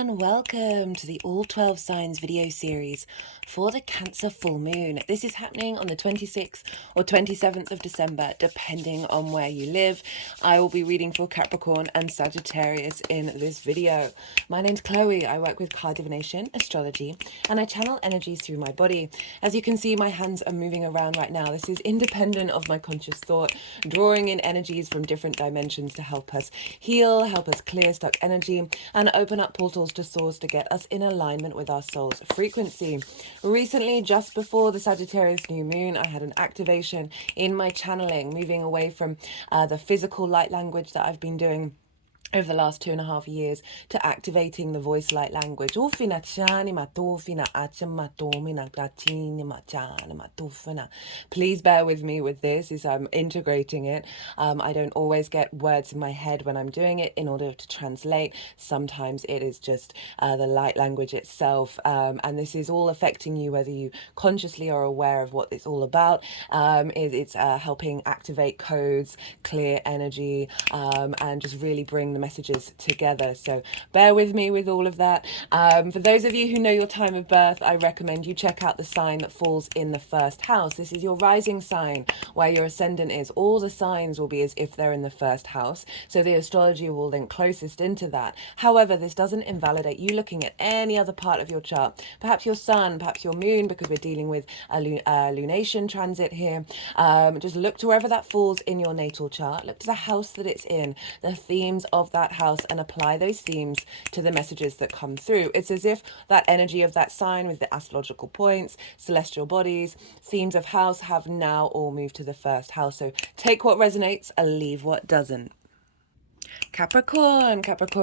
and welcome to the All 12 Signs video series for the Cancer full moon. This is happening on the 26th or 27th of December, depending on where you live. I will be reading for Capricorn and Sagittarius in this video. My name's Chloe. I work with card divination, astrology, and I channel energies through my body. As you can see, my hands are moving around right now. This is independent of my conscious thought, drawing in energies from different dimensions to help us heal, help us clear stuck energy, and open up portals to source to get us in alignment with our soul's frequency. Recently, just before the Sagittarius new moon, I had an activation in my channeling, moving away from the physical light language that I've been doing over the last 2.5 years to activating the voice light language. Please bear with me with this as I'm integrating it. I don't always get words in my head when I'm doing it in order to translate. Sometimes it is just the light language itself, and this is all affecting you whether you consciously are aware of what it's all about. It's helping activate codes, clear energy, and just really bring the messages together. So bear with me with all of that. For those of you who know your time of birth, I recommend you check out the sign that falls in the first house. This is your rising sign, where your ascendant is. All the signs will be as if they're in the first house, so the astrology will link closest into that. However, this doesn't invalidate you looking at any other part of your chart, perhaps your sun, perhaps your moon, because we're dealing with a lunation transit here. Just look to wherever that falls in your natal chart, look to the house that it's in, the themes of that house, and apply those themes to the messages that come through. It's as if that energy of that sign with the astrological points, celestial bodies, themes of house have now all moved to the first house. So take what resonates and leave what doesn't. Capricorn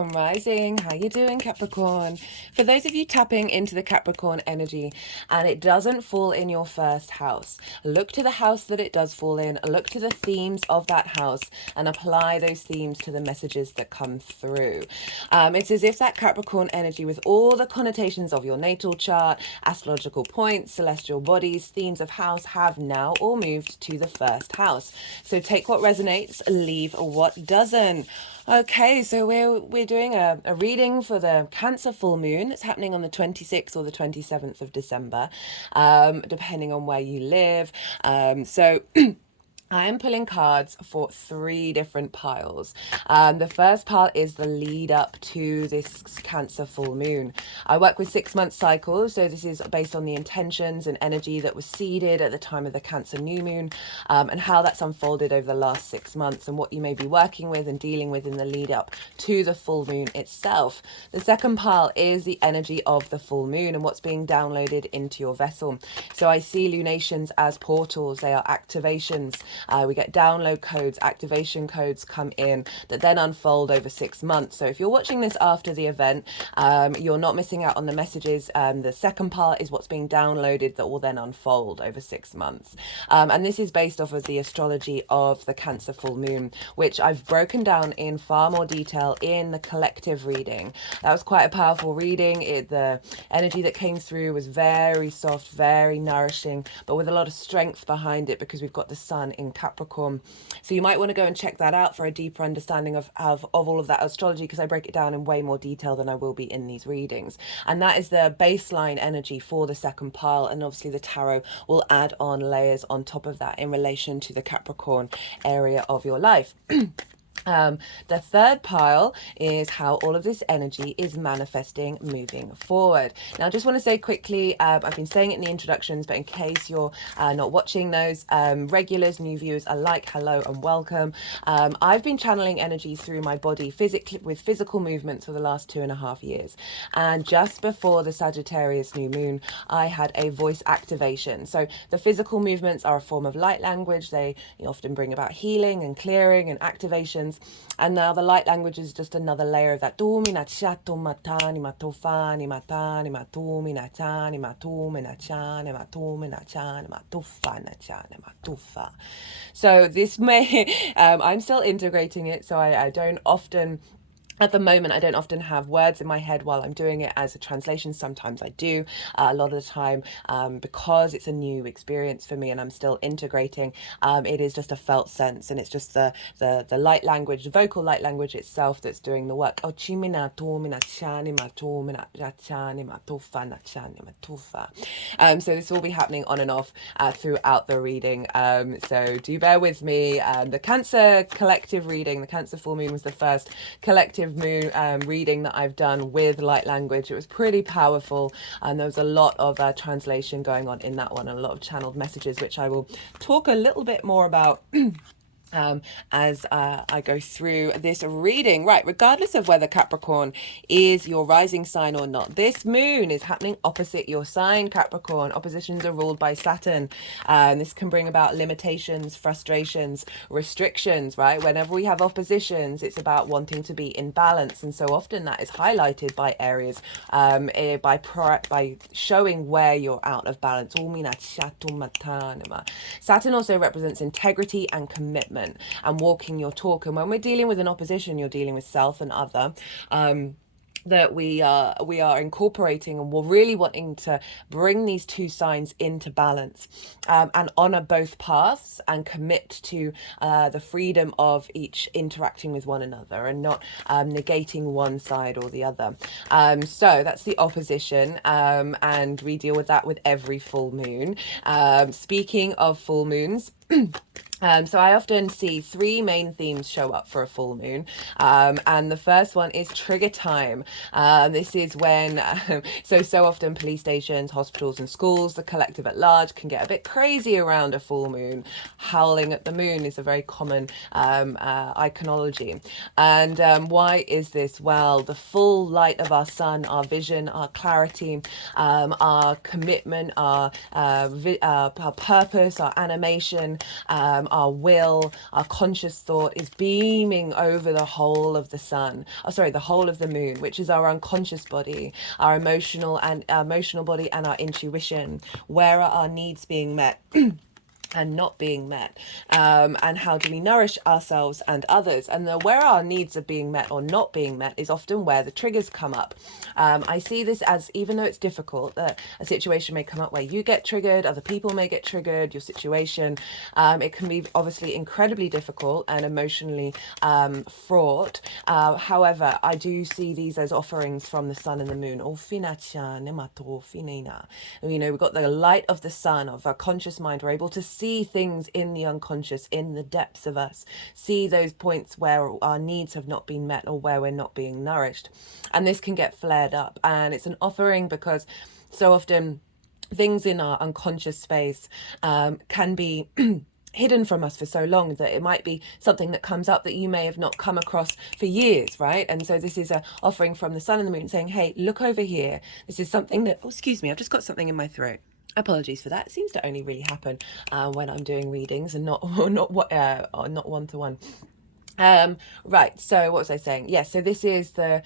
rising. How you doing, Capricorn? For those of you tapping into the Capricorn energy and it doesn't fall in your first house, look to the house that it does fall in, look to the themes of that house and apply those themes to the messages that come through. It's as if that Capricorn energy, with all the connotations of your natal chart, astrological points, celestial bodies, themes of house, have now all moved to the first house. So take what resonates, leave what doesn't. Okay, so we're doing a reading for the Cancer full moon. It's happening on the 26th or the 27th of December, depending on where you live. So I am pulling cards for 3 different piles. The first pile is the lead up to this Cancer full moon. I work with 6-month cycles, so this is based on the intentions and energy that was seeded at the time of the Cancer new moon, and how that's unfolded over the last 6 months and what you may be working with and dealing with in the lead up to the full moon itself. The second pile is the energy of the full moon and what's being downloaded into your vessel. So I see lunations as portals. They are activations. We get download codes, activation codes come in that then unfold over 6 months. So if you're watching this after the event, you're not missing out on the messages. The second part is what's being downloaded that will then unfold over 6 months. And this is based off of the astrology of the Cancer full moon, which I've broken down in far more detail in the collective reading. That was quite a powerful reading. The energy that came through was very soft, very nourishing, but with a lot of strength behind it because we've got the sun in Capricorn. So you might want to go and check that out for a deeper understanding of all of that astrology, because I break it down in way more detail than I will be in these readings. And that is the baseline energy for the second pile, and obviously the tarot will add on layers on top of that in relation to the Capricorn area of your life. The third pile is how all of this energy is manifesting moving forward. Now, I just want to say quickly, I've been saying it in the introductions, but in case you're not watching those, regulars, new viewers alike, hello and welcome. I've been channeling energy through my body physically with physical movements for the last 2.5 years. And just before the Sagittarius new moon, I had a voice activation. So the physical movements are a form of light language. They often bring about healing and clearing and activations. And now the light language is just another layer of that. So this may, I'm still integrating it, so I don't often At the moment, I don't often have words in my head while I'm doing it as a translation. Sometimes I do. A lot of the time, because it's a new experience for me and I'm still integrating, it is just a felt sense, and it's just the light language, the vocal light language itself that's doing the work. Oh, chimina tomina chani ma tomina chani ma tofa na chani ma tofa. So this will be happening on and off throughout the reading. So do bear with me. The Cancer collective reading, the Cancer full moon was the first collective moon reading that I've done with light language. It was pretty powerful, and there was a lot of translation going on in that one, and a lot of channeled messages, which I will talk a little bit more about as I go through this reading. Right, regardless of whether Capricorn is your rising sign or not, this moon is happening opposite your sign, Capricorn. Oppositions are ruled by Saturn. This can bring about limitations, frustrations, restrictions, right? Whenever we have oppositions, it's about wanting to be in balance, and so often that is highlighted by areas by showing where you're out of balance. Saturn also represents integrity and commitment and walking your talk. And when we're dealing with an opposition, you're dealing with self and other. That we are incorporating, and we're really wanting to bring these two signs into balance, and honor both paths and commit to the freedom of each interacting with one another, and not negating one side or the other. So that's the opposition, and we deal with that with every full moon. Speaking of full moons, so I often see three main themes show up for a full moon, and the first one is trigger time. This is when so often police stations, hospitals and schools, the collective at large, can get a bit crazy around a full moon. Howling at the moon is a very common iconology. And why is this? Well, the full light of our sun, our vision, our clarity, our commitment, our purpose, our animation, our will, our conscious thought is beaming over the whole of the sun. The whole of the moon, which is our unconscious body, our emotional body, and our intuition. Where are our needs being met? And not being met, and how do we nourish ourselves and others? And where our needs are being met or not being met is often where the triggers come up. I see this as, even though it's difficult, that a situation may come up where you get triggered, other people may get triggered, your situation, it can be obviously incredibly difficult and emotionally fraught. However, I do see these as offerings from the sun and the moon. We've got the light of the sun, of our conscious mind. We're able to see things in the unconscious, in the depths of us, see those points where our needs have not been met or where we're not being nourished. And this can get flared up. And it's an offering because so often things in our unconscious space can be hidden from us for so long that it might be something that comes up that you may have not come across for years, right? And so this is a offering from the sun and the moon saying, hey, look over here. This is something that, oh, excuse me, I've just got something in my throat. Apologies for that. It seems to only really happen when I'm doing readings and not one-to-one. Right, so what was I saying? Yes, so this is the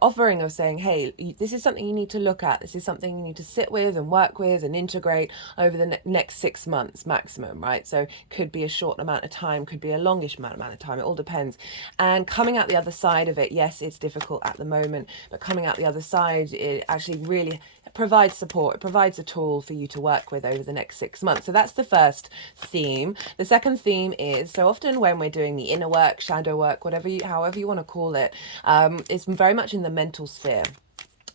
offering of saying, hey, this is something you need to look at. This is something you need to sit with and work with and integrate over the next 6 months maximum, right? So could be a short amount of time, could be a longish amount of time. It all depends. And coming out the other side of it, yes, it's difficult at the moment, but coming out the other side, it actually really provides support. It provides a tool for you to work with over the next 6 months. So that's the first theme. The second theme is, so often when we're doing the inner work, shadow work, however you want to call it, it's very much in the mental sphere.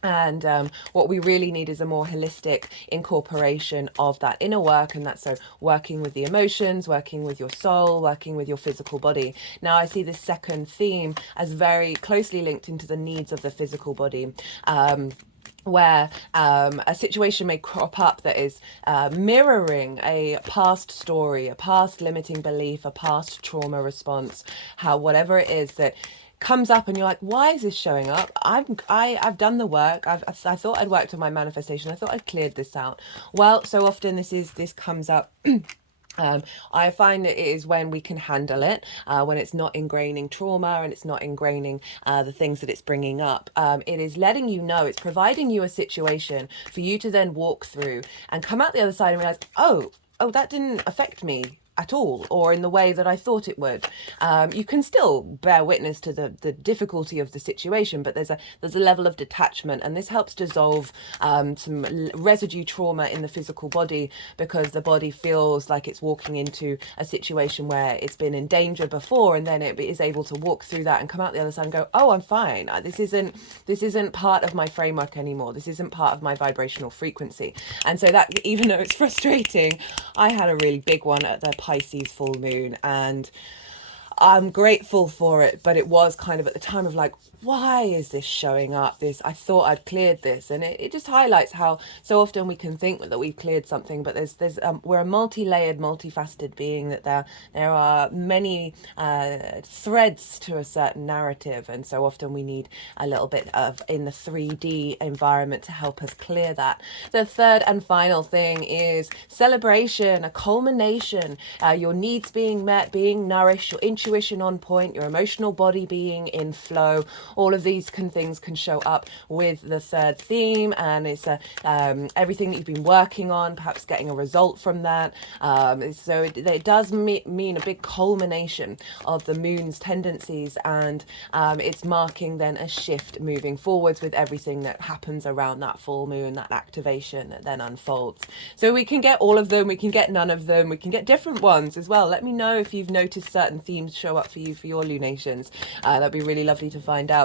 And what we really need is a more holistic incorporation of that inner work. And that's so working with the emotions, working with your soul, working with your physical body. Now, I see this second theme as very closely linked into the needs of the physical body. Where a situation may crop up that is mirroring a past story, a past limiting belief, a past trauma response, whatever it is that comes up and you're like, why is this showing up? I've done the work. I thought I'd worked on my manifestation. I thought I'd cleared this out. Well, so often this comes up. I find that it is when we can handle it, when it's not ingraining trauma and it's not ingraining the things that it's bringing up. It is letting you know, it's providing you a situation for you to then walk through and come out the other side and realize, oh, that didn't affect me at all, or in the way that I thought it would. You can still bear witness to the difficulty of the situation, but there's a level of detachment, and this helps dissolve some residue trauma in the physical body, because the body feels like it's walking into a situation where it's been in danger before, and then it is able to walk through that and come out the other side and go, oh, I'm fine. This isn't part of my framework anymore. This isn't part of my vibrational frequency. And so that, even though it's frustrating, I had a really big one at the Pisces full moon, and I'm grateful for it, but it was kind of at the time of like, why is this showing up? I thought I'd cleared this, and it just highlights how so often we can think that we've cleared something, but we're a multi-layered, multifaceted being, that there are many threads to a certain narrative, and so often we need a little bit of in the 3D environment to help us clear that. The third and final thing is celebration, a culmination, your needs being met, being nourished, your intuition on point, your emotional body being in flow. All of these things can show up with the third theme, and it's everything that you've been working on, perhaps getting a result from that. So it does mean a big culmination of the moon's tendencies, and it's marking then a shift moving forwards with everything that happens around that full moon, that activation that then unfolds. So we can get all of them, we can get none of them, we can get different ones as well. Let me know if you've noticed certain themes show up for you for your lunations. That'd be really lovely to find out.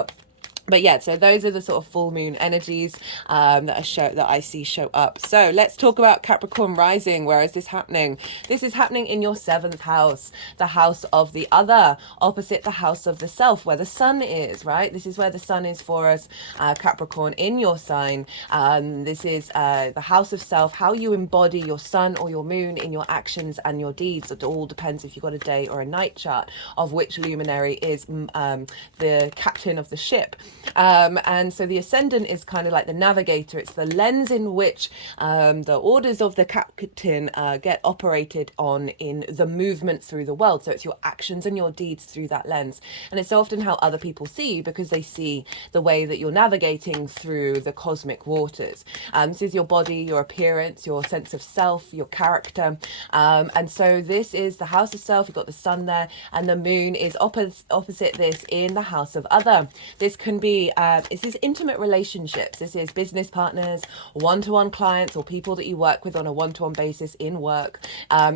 But yeah, so those are the sort of full moon energies that I see show up. So let's talk about Capricorn rising. Where is this happening? This is happening in your 7th house, the house of the other, opposite the house of the self, where the sun is, right? This is where the sun is for us, Capricorn, in your sign. This is the house of self, how you embody your sun or your moon in your actions and your deeds. It all depends if you've got a day or a night chart of which luminary is the captain of the ship. And so the ascendant is kind of like the navigator. It's the lens in which the orders of the captain get operated on in the movement through the world. So it's your actions and your deeds through that lens. And it's often how other people see you, because they see the way that you're navigating through the cosmic waters. This is your body, your appearance, your sense of self, your character. And so this is the house of self. You've got the sun there, and the moon is opposite this in the house of other. This can be this is intimate relationships. This is business partners, one-to-one clients, or people that you work with on a one-to-one basis in work,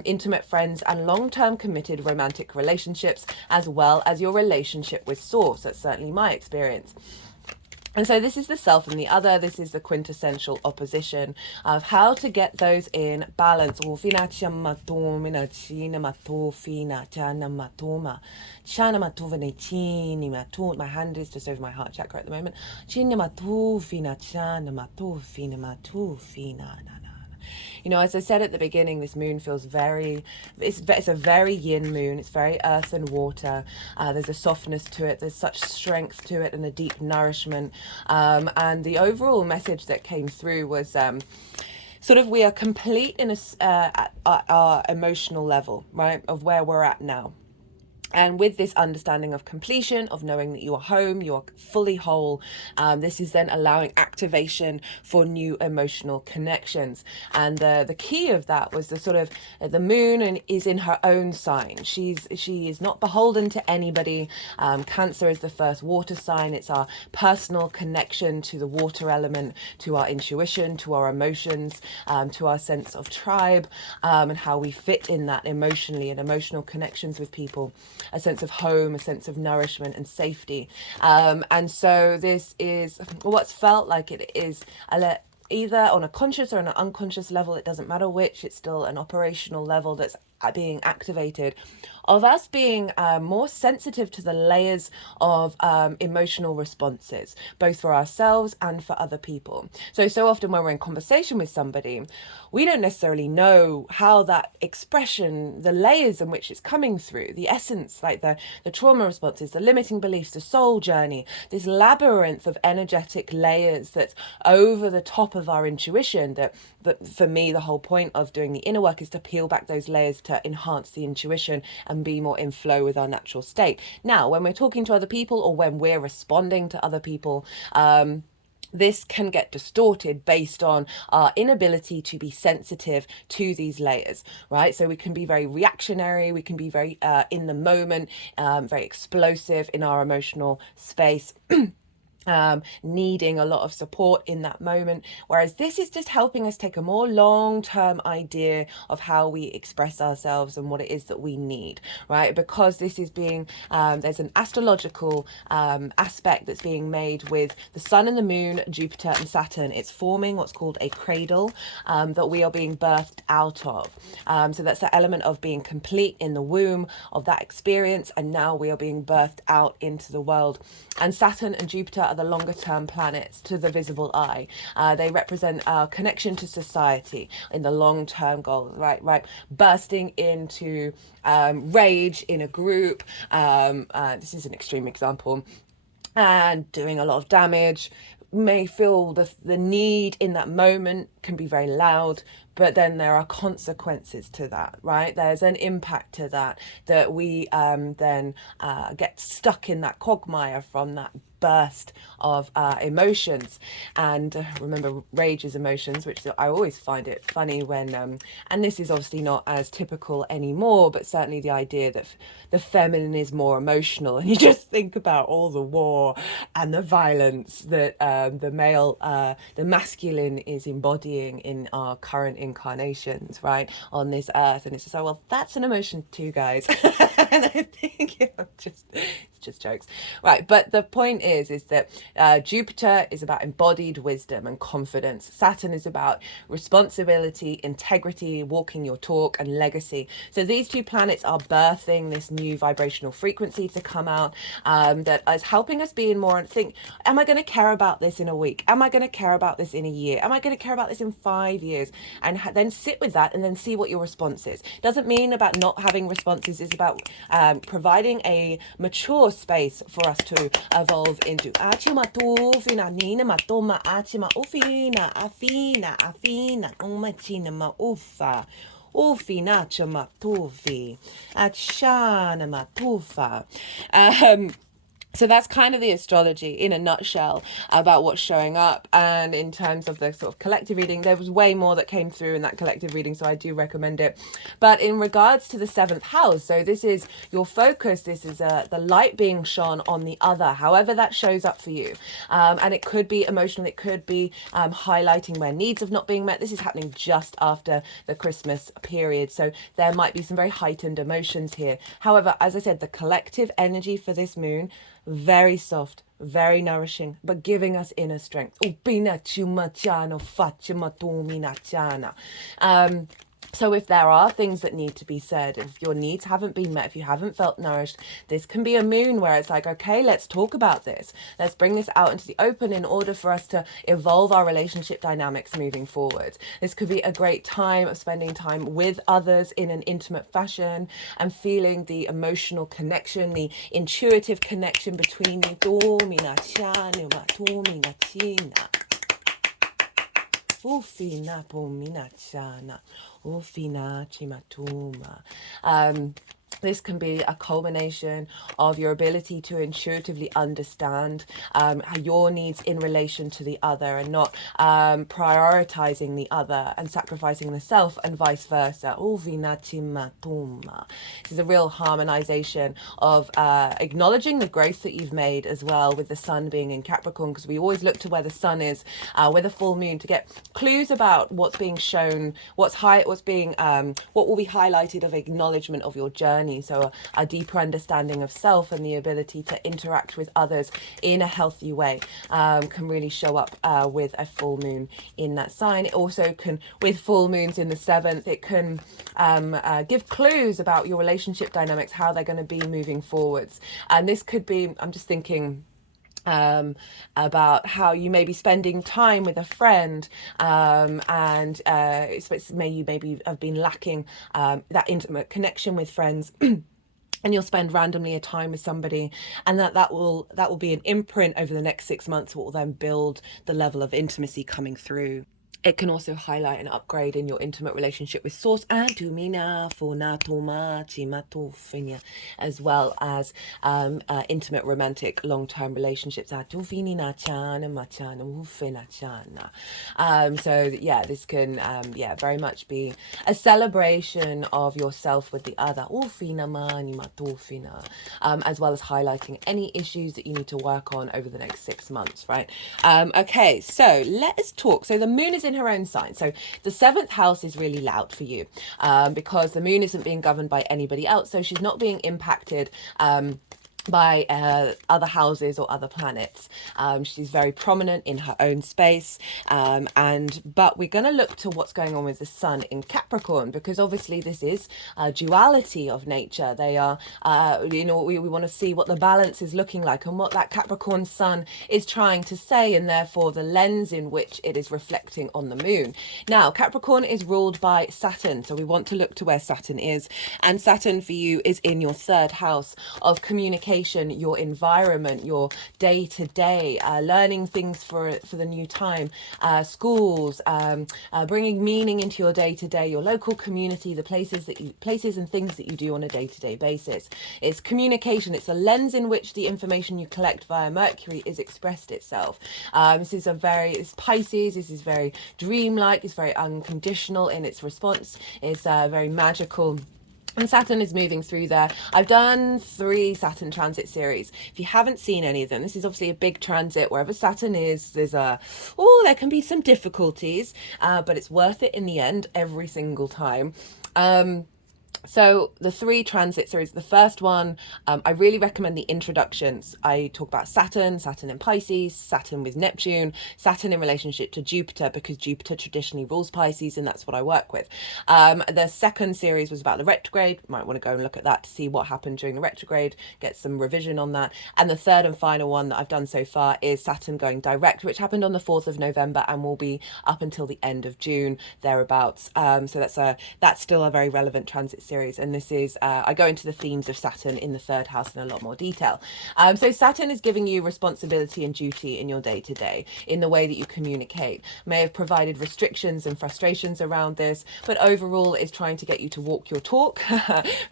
intimate friends, and long-term committed romantic relationships, as well as your relationship with source. That's certainly my experience. And so this is the self and the other. This is the quintessential opposition of how to get those in balance. My hand is just over my heart chakra at the moment. You know, as I said at the beginning, this moon feels it's a very yin moon. It's very earth and water. There's a softness to it. There's such strength to it and a deep nourishment. And the overall message that came through was sort of, we are complete at our emotional level, right, of where we're at now. And with this understanding of completion, of knowing that you are home, you are fully whole, this is then allowing activation for new emotional connections. And the key of that was the sort of, the moon is in her own sign. She is not beholden to anybody. Cancer is the first water sign. It's our personal connection to the water element, to our intuition, to our emotions, to our sense of tribe, and how we fit in that emotionally, and emotional connections with people. A sense of home, a sense of nourishment and safety. And so this is what's felt like it is either on a conscious or on an unconscious level. It doesn't matter which, it's still an operational level that's being activated, of us being more sensitive to the layers of emotional responses, both for ourselves and for other people. So often when we're in conversation with somebody, we don't necessarily know how that expression, the layers in which it's coming through, the essence, like the trauma responses, the limiting beliefs, the soul journey, this labyrinth of energetic layers that's over the top of our intuition, that for me, the whole point of doing the inner work is to peel back those layers to enhance the intuition and be more in flow with our natural state. Now, when we're talking to other people, or when we're responding to other people, this can get distorted based on our inability to be sensitive to these layers, right? So we can be very reactionary, we can be very in the moment, very explosive in our emotional space. Needing a lot of support in that moment, whereas this is just helping us take a more long-term idea of how we express ourselves and what it is that we need, right? Because this is being there's an astrological aspect that's being made with the sun and the moon, Jupiter and Saturn. It's forming what's called a cradle that we are being birthed out of. So that's the element of being complete in the womb of that experience, and now we are being birthed out into the world. And Saturn and Jupiter are the longer term planets to the visible eye. They represent our connection to society in the long term goals, right? Bursting into rage in a group. This is an extreme example. And doing a lot of damage. May feel the need in that moment can be very loud, but then there are consequences to that, right? There's an impact to that we then get stuck in that quagmire from that burst of emotions. And remember, rage is emotions, which I always find it funny when and this is obviously not as typical anymore, but certainly the idea that the feminine is more emotional, and you just think about all the war and the violence that the masculine is embodying in our current incarnations, right, on this earth. And it's just like, well, that's an emotion too, guys. And I think it's just jokes, right? But the point is that Jupiter is about embodied wisdom and confidence. Saturn is about responsibility, integrity, walking your talk, and legacy. So these two planets are birthing this new vibrational frequency to come out that is helping us be in more and think, am I going to care about this in a week? Am I going to care about this in a year? Am I going to care about this in 5 years? And then sit with that and then see what your response is. Doesn't mean about not having responses. It's about providing a mature space for us to evolve into. Achima tufina nina matoma achima ufina afina afina umachina ma ufa. Ufina chama tufi. Achana matufa. So that's kind of the astrology in a nutshell about what's showing up. And in terms of the sort of collective reading, there was way more that came through in that collective reading, so I do recommend it. But in regards to the 7th house, so this is your focus, this is the light being shone on the other, however that shows up for you. And it could be emotional, it could be highlighting where needs have not been met. This is happening just after the Christmas period, so there might be some very heightened emotions here. However, as I said, the collective energy for this moon, very soft, very nourishing, but giving us inner strength. So if there are things that need to be said, if your needs haven't been met, if you haven't felt nourished, this can be a moon where it's like, okay, let's talk about this. Let's bring this out into the open in order for us to evolve our relationship dynamics moving forward. This could be a great time of spending time with others in an intimate fashion and feeling the emotional connection, the intuitive connection between you. Ufina pomina chana, ufina chimatuma. This can be a culmination of your ability to intuitively understand your needs in relation to the other, and not prioritizing the other and sacrificing the self, and vice versa. This is a real harmonization of acknowledging the growth that you've made as well, with the sun being in Capricorn, because we always look to where the sun is with a full moon to get clues about what's being shown, what will be highlighted of acknowledgement of your journey. So a deeper understanding of self and the ability to interact with others in a healthy way can really show up with a full moon in that sign. It also can, with full moons in the 7th, it can give clues about your relationship dynamics, how they're going to be moving forwards. And this could be, I'm just thinking about how you may be spending time with a friend, and you maybe have been lacking that intimate connection with friends. And you'll spend randomly a time with somebody, and that will be an imprint over the next 6 months, what will then build the level of intimacy coming through. It can also highlight an upgrade in your intimate relationship with Source, as well as intimate, romantic, long-term relationships. So yeah, this can very much be a celebration of yourself with the other, as well as highlighting any issues that you need to work on over the next 6 months, right? Okay, so let us talk. So the moon is in her own sign. So the 7th house is really loud for you because the moon isn't being governed by anybody else. So she's not being impacted by other houses or other planets. She's very prominent in her own space, but we're going to look to what's going on with the sun in Capricorn, because obviously this is a duality of nature. They are we want to see what the balance is looking like and what that Capricorn sun is trying to say, and therefore the lens in which it is reflecting on the moon. Now Capricorn is ruled by Saturn, so we want to look to where Saturn is, and Saturn for you is in your 3rd house of communication, your environment, your day-to-day, learning things for the new time, schools, bringing meaning into your day-to-day, your local community, the places and things that you do on a day-to-day basis. It's communication. It's a lens in which the information you collect via Mercury is expressed itself. It's Pisces. This is very dreamlike. It's very unconditional in its response. It's very magical. And Saturn is moving through there. I've done 3 Saturn transit series. If you haven't seen any of them, this is obviously a big transit. Wherever Saturn is, there can be some difficulties, but it's worth it in the end every single time. So the 3 transit series, the first one, I really recommend the introductions. I talk about Saturn in Pisces, Saturn with Neptune, Saturn in relationship to Jupiter, because Jupiter traditionally rules Pisces, and that's what I work with. The second series was about the retrograde. Might want to go and look at that to see what happened during the retrograde, get some revision on that. And the third and final one that I've done so far is Saturn going direct, which happened on the 4th of November and will be up until the end of June, thereabouts. So that's still a very relevant transit series. And this is I go into the themes of Saturn in the 3rd house in a lot more detail. So Saturn is giving you responsibility and duty in your day-to-day, in the way that you communicate. May have provided restrictions and frustrations around this, but overall is trying to get you to walk your talk,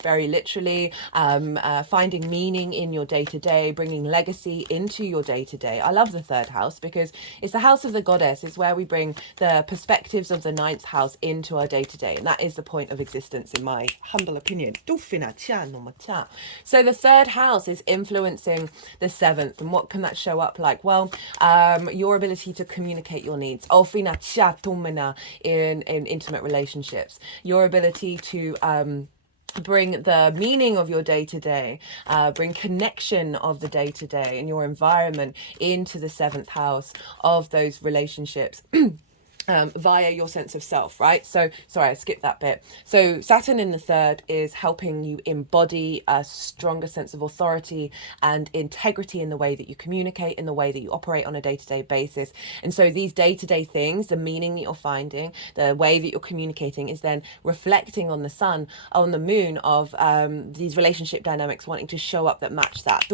very literally, finding meaning in your day-to-day, bringing legacy into your day-to-day. I love the 3rd house because it's the house of the goddess. It's where we bring the perspectives of the 9th house into our day-to-day, and that is the point of existence in my humble opinion. So the 3rd house is influencing the 7th, and what can that show up like? Well, your ability to communicate your needs in intimate relationships, your ability to bring the meaning of your day-to-day, bring connection of the day-to-day and your environment into the 7th house of those relationships. Via your sense of self, right? So, sorry, I skipped that bit. So Saturn in the 3rd is helping you embody a stronger sense of authority and integrity in the way that you communicate, in the way that you operate on a day-to-day basis. And so these day-to-day things, the meaning that you're finding, the way that you're communicating is then reflecting on the sun, on the moon, of these relationship dynamics wanting to show up that match that.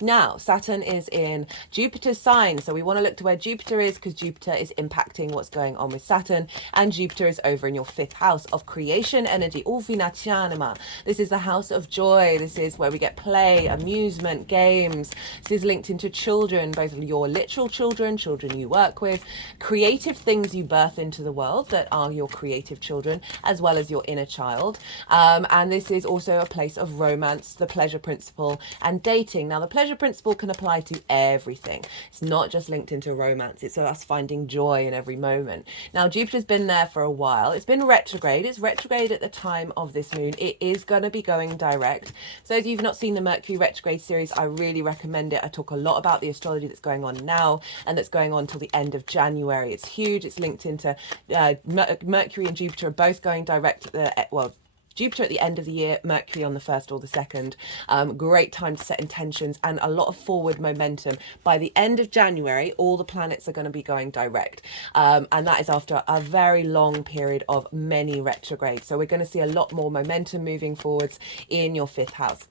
Now, Saturn is in Jupiter's sign, so we want to look to where Jupiter is, because Jupiter is impacting what's going on with Saturn, and Jupiter is over in your 5th house of creation energy. This is the house of joy. This is where we get play, amusement, games. This is linked into children, both your literal children you work with, creative things you birth into the world that are your creative children, as well as your inner child. And this is also a place of romance, the pleasure principle, and dating. Now, the pleasure principle can apply to everything. It's not just linked into romance. It's us finding joy in every moment. Now, Jupiter's been there for a while. It's been retrograde. It's retrograde at the time of this moon. It is going to be going direct. So if you've not seen the Mercury retrograde series, I really recommend it. I talk a lot about the astrology that's going on now and that's going on till the end of January. It's huge. It's linked into Mercury and Jupiter are both going direct Jupiter at the end of the year, Mercury on the 1st or the 2nd. Great time to set intentions and a lot of forward momentum. By the end of January, all the planets are going to be going direct. And that is after a very long period of many retrogrades. So we're going to see a lot more momentum moving forwards in your 5th house.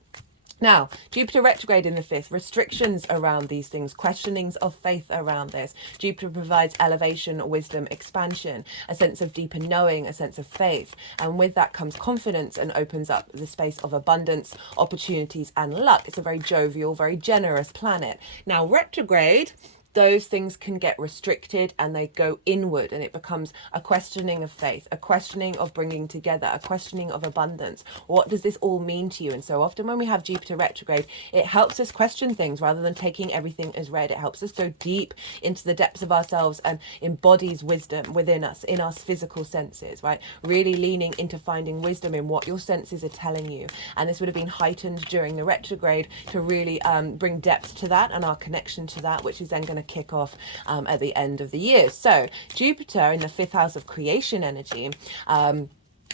Now, Jupiter retrograde in the 5th, restrictions around these things, questionings of faith around this. Jupiter provides elevation, wisdom, expansion, a sense of deeper knowing, a sense of faith. And with that comes confidence and opens up the space of abundance, opportunities, and luck. It's a very jovial, very generous planet. Now, retrograde, those things can get restricted and they go inward, and it becomes a questioning of faith, a questioning of bringing together, a questioning of abundance. What does this all mean to you? And so often when we have Jupiter retrograde, it helps us question things rather than taking everything as read. It helps us go deep into the depths of ourselves and embodies wisdom within us, in our physical senses, right? Really leaning into finding wisdom in what your senses are telling you. And this would have been heightened during the retrograde to really bring depth to that and our connection to that, which is then going to kick off at the end of the year. So Jupiter in the 5th house of creation energy,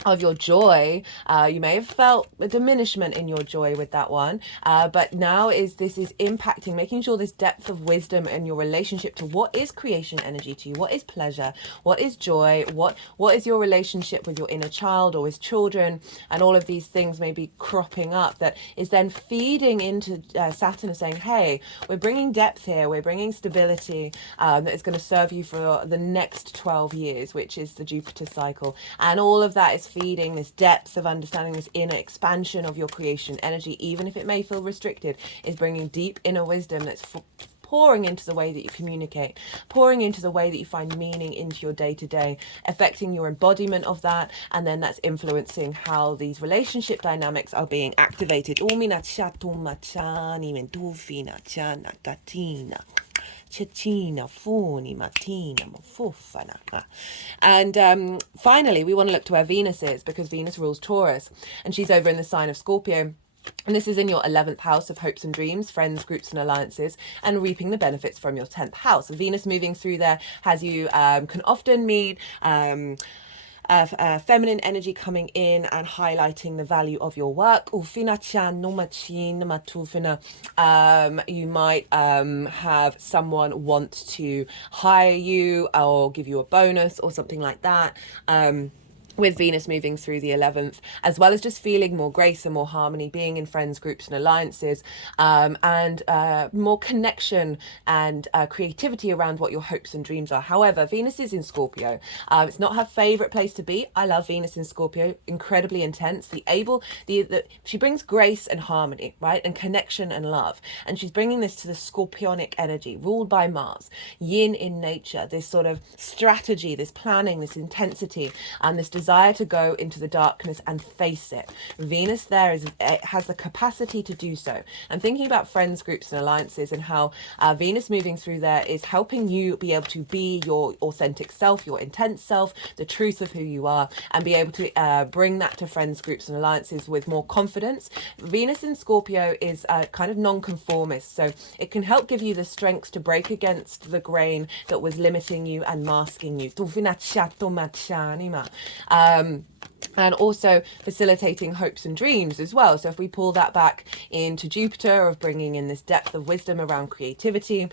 of your joy, you may have felt a diminishment in your joy with that one, but now this is impacting, making sure this depth of wisdom and your relationship to what is creation energy to you, what is pleasure, what is joy, what is your relationship with your inner child or with children, and all of these things may be cropping up that is then feeding into Saturn and saying, hey, we're bringing depth here, we're bringing stability that is going to serve you for the next 12 years, which is the Jupiter cycle. And all of that is feeding this depth of understanding, this inner expansion of your creation energy, even if it may feel restricted, is bringing deep inner wisdom that's pouring into the way that you communicate, pouring into the way that you find meaning into your day-to-day, affecting your embodiment of that, and then that's influencing how these relationship dynamics are being activated. And finally, we want to look to where Venus is, because Venus rules Taurus, and she's over in the sign of Scorpio. And this is in your 11th house of hopes and dreams, friends, groups and alliances, and reaping the benefits from your 10th house. Venus moving through there has you can often meet feminine energy coming in and highlighting the value of your work. You might have someone want to hire you or give you a bonus or something like that. With Venus moving through the 11th, as well as just feeling more grace and more harmony, being in friends, groups and alliances, and more connection and creativity around what your hopes and dreams are. However, Venus is in Scorpio. It's not her favorite place to be. I love Venus in Scorpio, incredibly intense. She brings grace and harmony, right? And connection and love. And she's bringing this to the Scorpionic energy, ruled by Mars, yin in nature, this sort of strategy, this planning, this intensity, and this desire to go into the darkness and face it. Venus there has the capacity to do so. I'm thinking about friends, groups and alliances, and how Venus moving through there is helping you be able to be your authentic self, your intense self, the truth of who you are, and be able to bring that to friends, groups and alliances with more confidence. Venus in Scorpio is kind of non-conformist, so it can help give you the strength to break against the grain that was limiting you and masking you. And also facilitating hopes and dreams as well. So if we pull that back into Jupiter, of bringing in this depth of wisdom around creativity,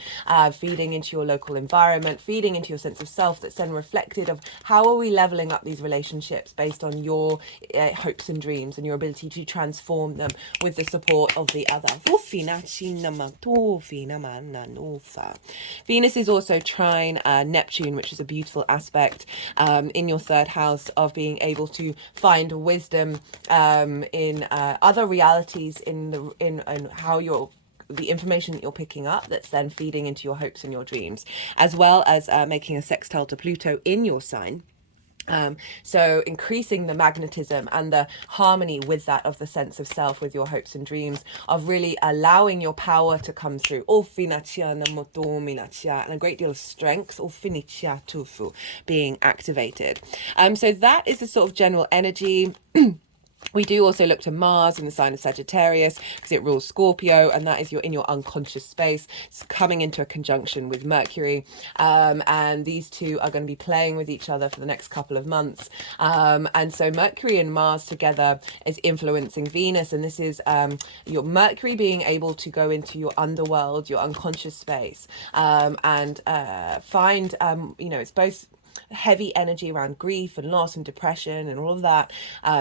feeding into your local environment, feeding into your sense of self, that's then reflected of how are we leveling up these relationships based on your hopes and dreams and your ability to transform them with the support of the other. Venus is also trine Neptune, which is a beautiful aspect in your 3rd house of being able to find wisdom in other realities, in how the information that you're picking up that's then feeding into your hopes and your dreams, as well as making a sextile to Pluto in your sign. So increasing the magnetism and the harmony with that of the sense of self, with your hopes and dreams, of really allowing your power to come through. And a great deal of strength being activated. So that is the sort of general energy. We do also look to Mars in the sign of Sagittarius, because it rules Scorpio, and that is in your unconscious space. It's coming into a conjunction with Mercury, and these two are going to be playing with each other for the next couple of months. And so Mercury and Mars together is influencing Venus, and this is your Mercury being able to go into your underworld, your unconscious space, and find, it's both heavy energy around grief and loss and depression and all of that,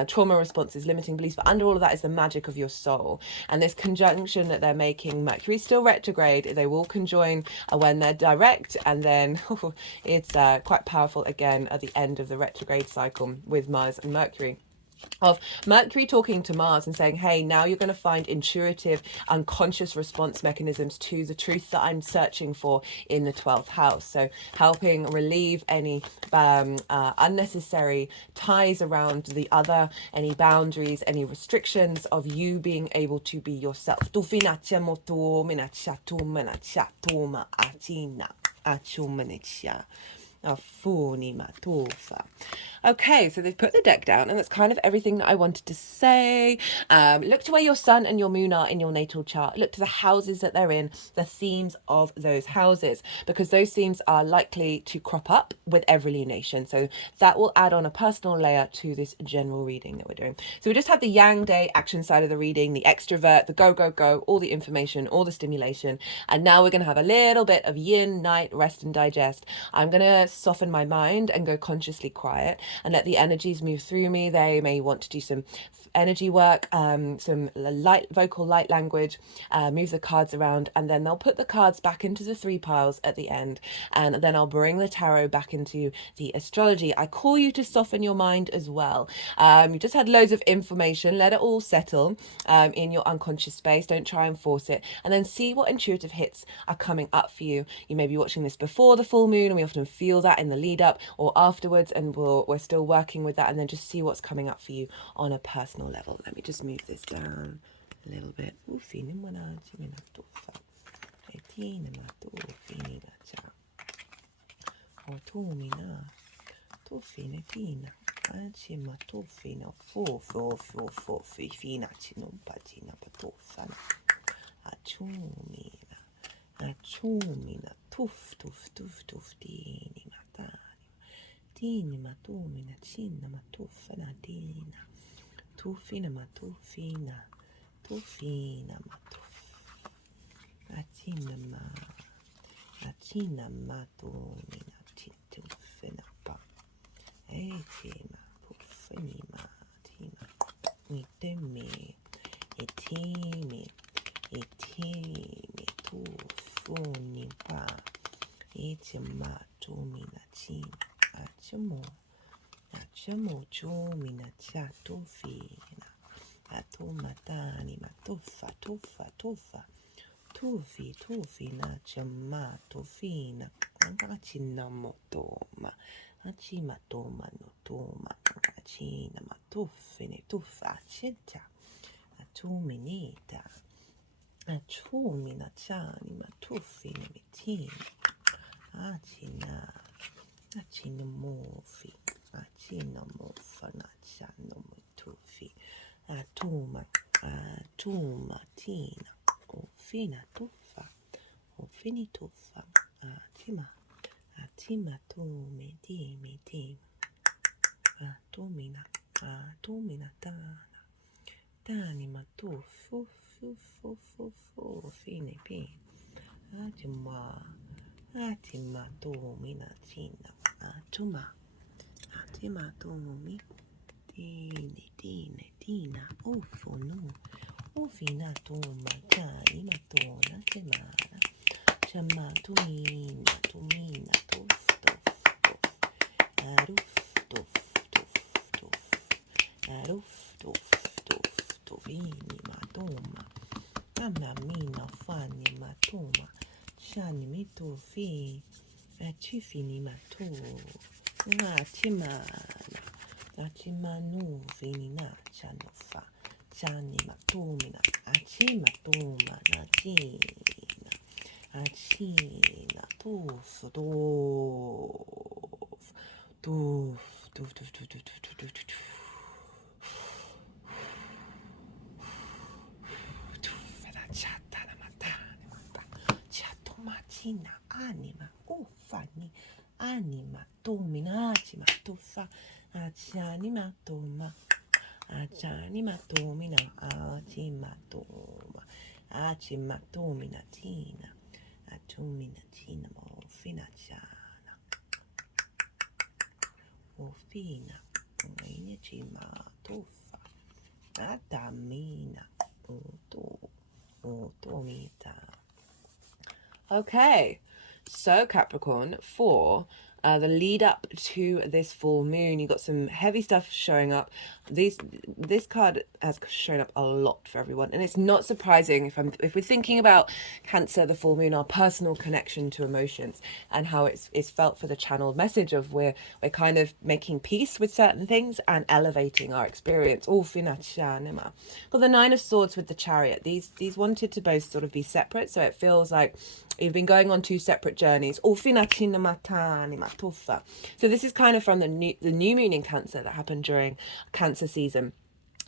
trauma responses, limiting beliefs, but under all of that is the magic of your soul. And this conjunction that they're making, Mercury's still retrograde, they will conjoin when they're direct, and then it's quite powerful again at the end of the retrograde cycle with Mars and Mercury, of Mercury talking to Mars and saying, hey, now you're going to find intuitive, unconscious response mechanisms to the truth that I'm searching for in the 12th house. So helping relieve any unnecessary ties around the other, any boundaries, any restrictions of you being able to be yourself. Okay, so they've put the deck down, and that's kind of everything that I wanted to say. Look to where your sun and your moon are in your natal chart. Look to the houses that they're in, the themes of those houses, because those themes are likely to crop up with every lunation. So that will add on a personal layer to this general reading that we're doing. So we just had the Yang Day action side of the reading, the extrovert, the go, go, go, all the information, all the stimulation. And now we're going to have a little bit of yin, night, rest and digest. I'm going to soften my mind and go consciously quiet and let the energies move through me. They may want to do some energy work, some light vocal light language, move the cards around, and then they'll put the cards back into the 3 piles at the end, and then I'll bring the tarot back into the astrology. I call you to soften your mind as well. You just had loads of information. Let it all settle in your unconscious space. Don't try and force it, and then see what intuitive hits are coming up for you. You may be watching this before the full moon, and we often feel that in the lead up, or afterwards, and we're still working with that, and then just see what's coming up for you on a personal level. Let me just move this down a little bit. Dini matumina china matufana dina tufina matufina tufina matuf atina matumina titufina pa etima pufini matina etimi tufuni pa etima tumina china Achamo chomina chatufina atomatani matufa tufina chama tufina achina motoma achimatoma notoma achina matufine tufa cheta atuminita achumina chani matufine mitina achina mofi achina mofa nachano mutufi atuma tina ofina tufa ofini tufa atima tume dimi atumina tani matufu fine pin atima tumina china atima tumi tina ufunu ufina tuma tani matona temana chama tumina tuf ini matoma amina fani matoma shani mitufi chifini matu achimanu fini na chanofa chani matumina achimatuma na achina tuf China anima ufani anima domina achima tufa achanima toma achanima domina achima domina tina atumina tina mofina chana fina. Chima tofa. Adamina. Otomita. Okay, so Capricorn, for the lead up to this full moon, you got some heavy stuff showing up. This card has shown up a lot for everyone, and it's not surprising if we're thinking about Cancer, the full moon, our personal connection to emotions, and how it's felt for the channeled message of we're kind of making peace with certain things and elevating our experience. Got the Nine of Swords with the Chariot. These wanted to both sort of be separate, so it feels like you've been going on two separate journeys. So this is kind of from the new moon in Cancer that happened during Cancer season.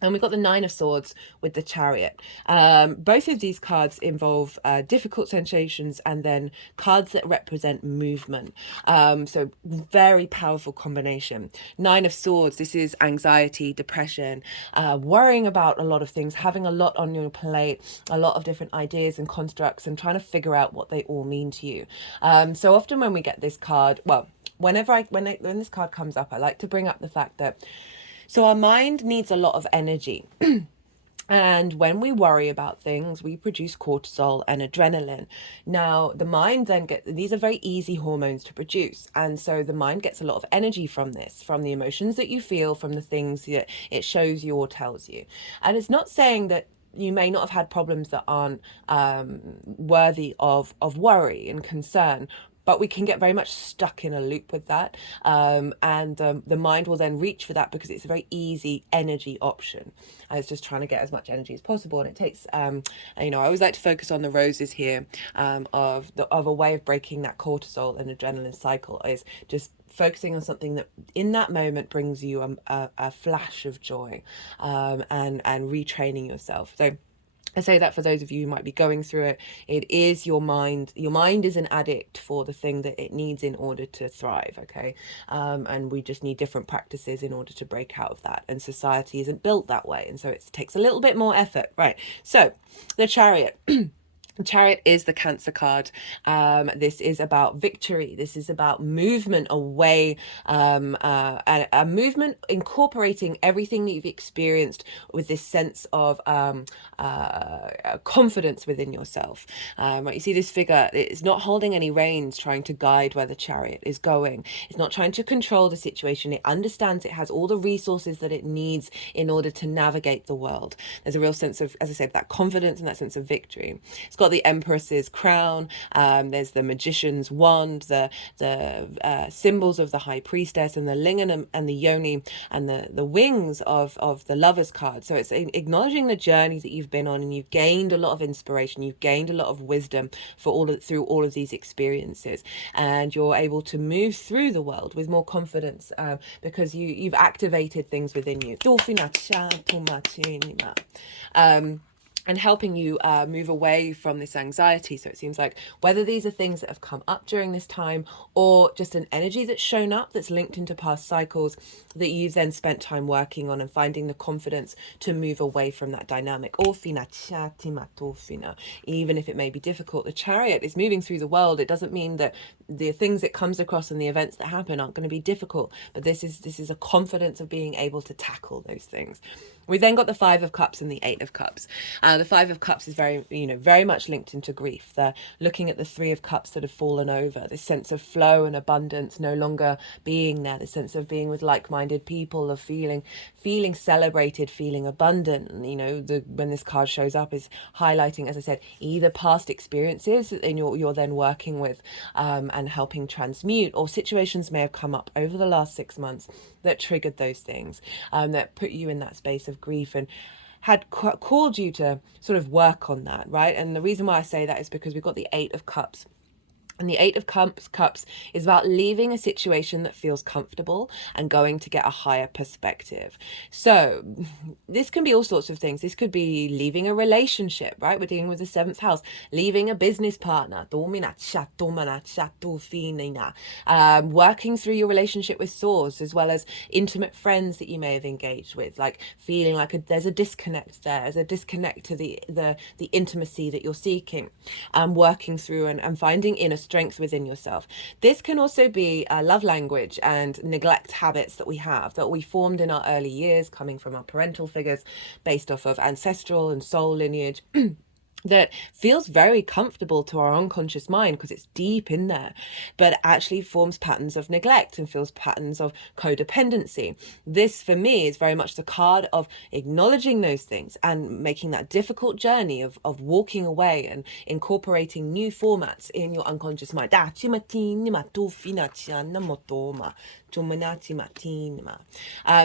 And we've got the Nine of Swords with the Chariot. Both of these cards involve difficult sensations and then cards that represent movement. So very powerful combination. Nine of Swords, this is anxiety, depression, worrying about a lot of things, having a lot on your plate, a lot of different ideas and constructs, and trying to figure out what they all mean to you. So often when we get this card, well, when this card comes up, I like to bring up the fact that so our mind needs a lot of energy. And when we worry about things, we produce cortisol and adrenaline. Now, the mind then these are very easy hormones to produce. And so the mind gets a lot of energy from this, from the emotions that you feel, from the things that it shows you or tells you. And it's not saying that you may not have had problems that aren't worthy of worry and concern, but we can get very much stuck in a loop with that. The mind will then reach for that because it's a very easy energy option. And it's just trying to get as much energy as possible. And it takes, I always like to focus on the roses here of a way of breaking that cortisol and adrenaline cycle is just focusing on something that in that moment brings you a flash of joy and retraining yourself. So I say that for those of you who might be going through it. It is your mind. Your mind is an addict for the thing that it needs in order to thrive, okay? And we just need different practices in order to break out of that. And society isn't built that way. And so it takes a little bit more effort, right? So the Chariot. The Chariot is the Cancer card. This is about victory. This is about movement away, a movement incorporating everything that you've experienced with this sense of confidence within yourself. You see this figure, it's not holding any reins, trying to guide where the Chariot is going. It's not trying to control the situation. It understands it has all the resources that it needs in order to navigate the world. There's a real sense of, as I said, that confidence and that sense of victory. It's got the Empress's crown, there's the Magician's wand, the symbols of the High Priestess, and the lingam and the yoni, and the wings of the Lover's card. So it's acknowledging the journey that you've been on, and you've gained a lot of inspiration, you've gained a lot of wisdom through all of these experiences, and you're able to move through the world with more confidence because you've activated things within you. And helping you move away from this anxiety. So it seems like whether these are things that have come up during this time or just an energy that's shown up that's linked into past cycles that you've then spent time working on and finding the confidence to move away from that dynamic. Even if it may be difficult, the Chariot is moving through the world. It doesn't mean that the things it comes across and the events that happen aren't going to be difficult, but this is a confidence of being able to tackle those things. We then got the Five of Cups and the Eight of Cups. The Five of Cups is very much linked into grief. They're looking at the Three of Cups that have fallen over, this sense of flow and abundance no longer being there, this sense of being with like-minded people, of feeling celebrated, feeling abundant. When this card shows up is highlighting, as I said, either past experiences that you're then working with and helping transmute, or situations may have come up over the last 6 months that triggered those things, that put you in that space of grief and had called you to sort of work on that, right? And the reason why I say that is because we've got the Eight of Cups. And the Eight of Cups is about leaving a situation that feels comfortable and going to get a higher perspective. So this can be all sorts of things. This could be leaving a relationship, right? We're dealing with the 7th house. Leaving a business partner. Working through your relationship with Swords, as well as intimate friends that you may have engaged with. Like feeling like there's a disconnect there. There's a disconnect to the intimacy that you're seeking. Working through and finding inner strength within yourself. This can also be love language and neglect habits that we have, that we formed in our early years, coming from our parental figures, based off of ancestral and soul lineage. That feels very comfortable to our unconscious mind because it's deep in there, but actually forms patterns of neglect and feels patterns of codependency. This, for me, is very much the card of acknowledging those things and making that difficult journey of walking away and incorporating new formats in your unconscious mind.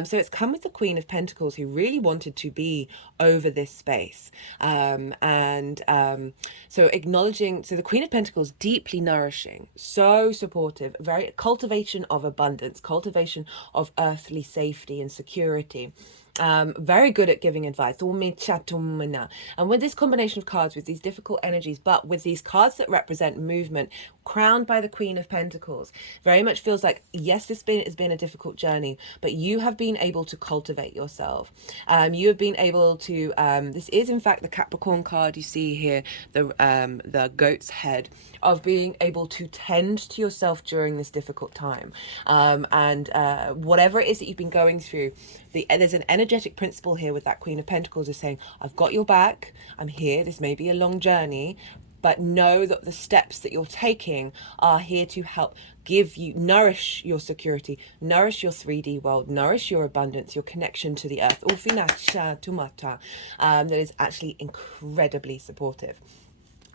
So it's come with the Queen of Pentacles, who really wanted to be over this space. So acknowledging, so the Queen of Pentacles, deeply nourishing, so supportive, very cultivation of abundance, cultivation of earthly safety and security. Very good at giving advice. And with this combination of cards, with these difficult energies, but with these cards that represent movement, crowned by the Queen of Pentacles, very much feels like, yes, this has been a difficult journey, but you have been able to cultivate yourself. You have been able to, this is in fact the Capricorn card you see here, the goat's head, of being able to tend to yourself during this difficult time. Whatever it is that you've been going through, there's an energetic principle here with that Queen of Pentacles is saying, I've got your back, I'm here, this may be a long journey, but know that the steps that you're taking are here to help give you, nourish your security, nourish your 3D world, nourish your abundance, your connection to the earth. That is actually incredibly supportive.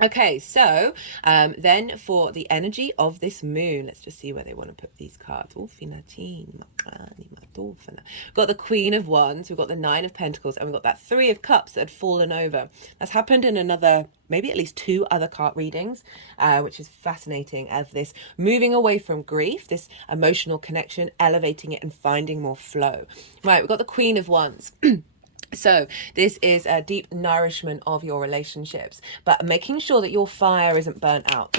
Okay, so then for the energy of this moon, let's just see where they want to put these cards. Got the Queen of Wands, we've got the Nine of Pentacles, and we've got that Three of Cups that had fallen over. That's happened in another, maybe at least 2 other card readings, which is fascinating, as this moving away from grief, this emotional connection, elevating it and finding more flow. Right, we've got the Queen of Wands. So this is a deep nourishment of your relationships, but making sure that your fire isn't burnt out.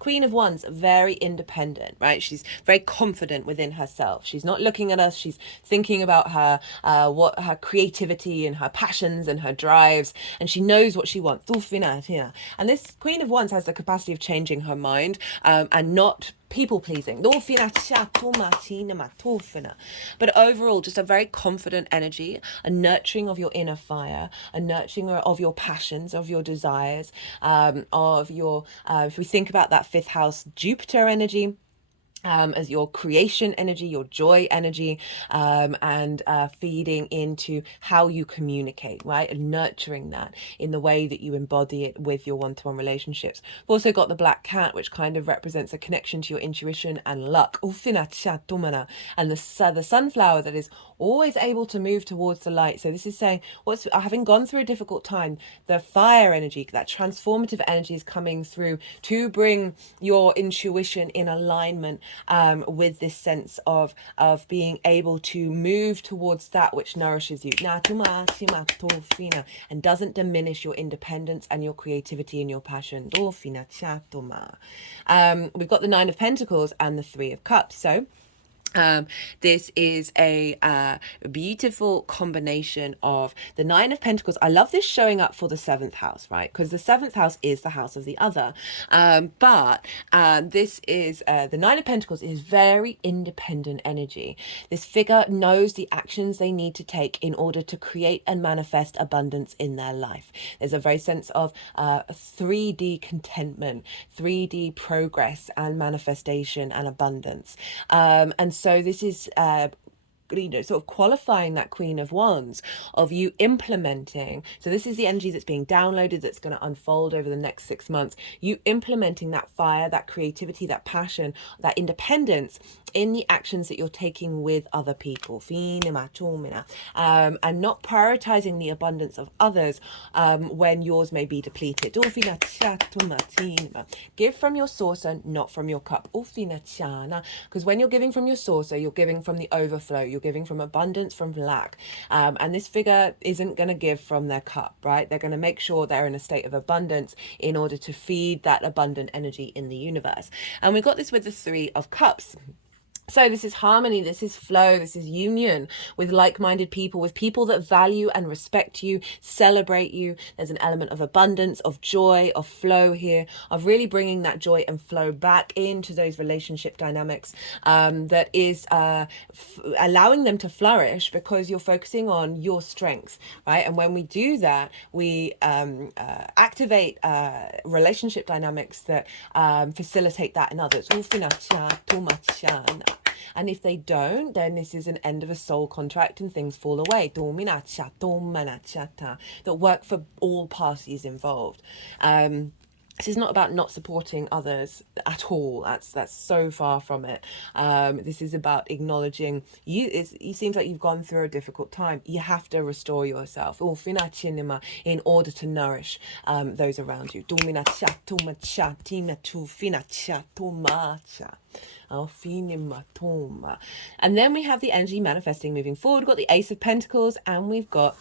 Queen of Wands, very independent, right? She's very confident within herself. She's not looking at us. She's thinking about her, what her creativity and her passions and her drives, and she knows what she wants. And this Queen of Wands has the capacity of changing her mind and not people pleasing. But overall, just a very confident energy, a nurturing of your inner fire, a nurturing of your passions, of your desires, of your, if we think about that 5th house Jupiter energy, as your creation energy, your joy energy, and feeding into how you communicate, right? And nurturing that in the way that you embody it with your one-to-one relationships. We've also got the Black Cat, which kind of represents a connection to your intuition and luck. And the sunflower that is always able to move towards the light. So this is saying, having gone through a difficult time, the fire energy, that transformative energy is coming through to bring your intuition in alignment with this sense of being able to move towards that which nourishes you and doesn't diminish your independence and your creativity and your passion. We've got the Nine of Pentacles and the Three of Cups. So this is a beautiful combination of the Nine of Pentacles. I love this showing up for the 7th house, right? Because the 7th house is the house of the other. But this is the Nine of Pentacles is very independent energy. This figure knows the actions they need to take in order to create and manifest abundance in their life. There's a very sense of 3D contentment, 3D progress and manifestation and abundance. And so this is sort of qualifying that Queen of Wands of you implementing. So this is the energy that's being downloaded, that's going to unfold over the next 6 months. You implementing that fire, that creativity, that passion, that independence in the actions that you're taking with other people. And not prioritizing the abundance of others when yours may be depleted. Give from your saucer, not from your cup. Because when you're giving from your saucer, you're giving from the overflow. You're giving from abundance, from lack. And this figure isn't going to give from their cup, right? They're going to make sure they're in a state of abundance in order to feed that abundant energy in the universe. And we got this with the Three of Cups. So this is harmony, this is flow, this is union with like-minded people, with people that value and respect you, celebrate you. There's an element of abundance, of joy, of flow here, of really bringing that joy and flow back into those relationship dynamics, that is allowing them to flourish because you're focusing on your strengths, right? And when we do that, we activate relationship dynamics that facilitate that in others. And if they don't, then this is an end of a soul contract and things fall away. That work for all parties involved. This is not about not supporting others at all. That's so far from it. This is about acknowledging you. It seems like you've gone through a difficult time. You have to restore yourself in order to nourish those around you. And then we have the energy manifesting moving forward. We've got the Ace of Pentacles and we've got